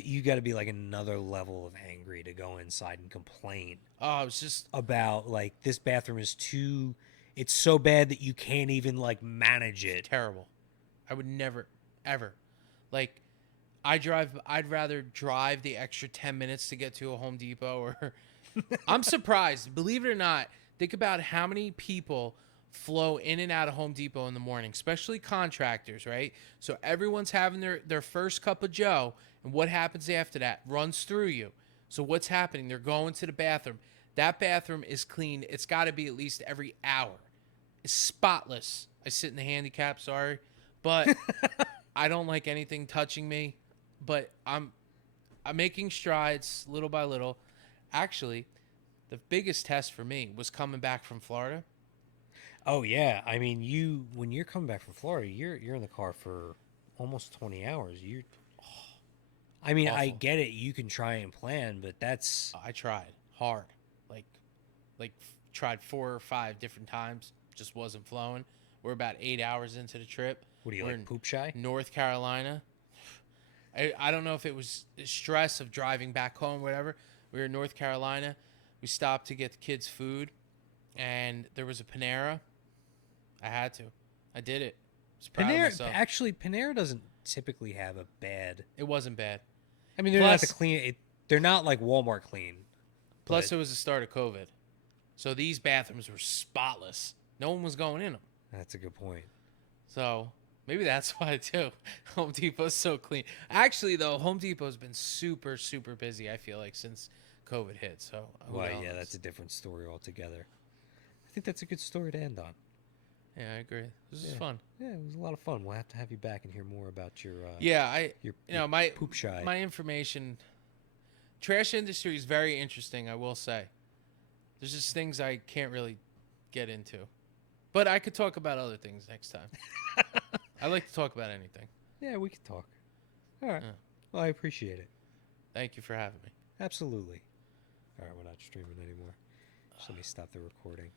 be like another level of angry to go inside and complain Oh, it was just about like this bathroom is too it's so bad that you can't even like manage it. terrible. I would never, ever. Like, I'd rather drive the extra 10 minutes to get to a Home Depot or I'm surprised, believe it or not. Think about how many people flow in and out of Home Depot in the morning, especially contractors, right? So everyone's having their first cup of Joe, and what happens after that? Runs through you. So what's happening? They're going to the bathroom. That bathroom is clean. It's got to be at least every hour. It's spotless. I sit in the handicap, sorry, but I don't like anything touching me. But I'm making strides little by little. Actually, the biggest test for me was coming back from Florida. Oh yeah, I mean when you're coming back from Florida, you're in the car for almost 20 hours. I mean, I Awful. get it. You can try and plan, but that's I tried hard, like tried 4 or 5 different times, just wasn't flowing. We're about 8 hours into the trip. What do you We're like? in Poop shy? North Carolina. I don't know if it was stress of driving back home, whatever. We were in North Carolina. We stopped to get the kids food, and there was a Panera. I had to. I did it. I was proud of myself. Actually, Panera doesn't typically have a bad. It wasn't bad. I mean, they're not the clean. They're not like Walmart clean. Plus, it was the start of COVID, so these bathrooms were spotless. No one was going in them. That's a good point. So maybe that's why too. Home Depot's so clean. Actually, though, Home Depot's been super, super busy. I feel like since COVID hit. So Well, yeah, that's a different story altogether. I think that's a good story to end on. Yeah, I agree. This is fun. Yeah, it was a lot of fun. We'll have to have you back and hear more about your My poop shy. my information. Trash industry is very interesting. I will say, there's just things I can't really get into, but I could talk about other things next time. I like to talk about anything. Yeah, we could talk. All right. Yeah. Well, I appreciate it. Thank you for having me. Absolutely. All right, we're not streaming anymore. Just let me stop the recording.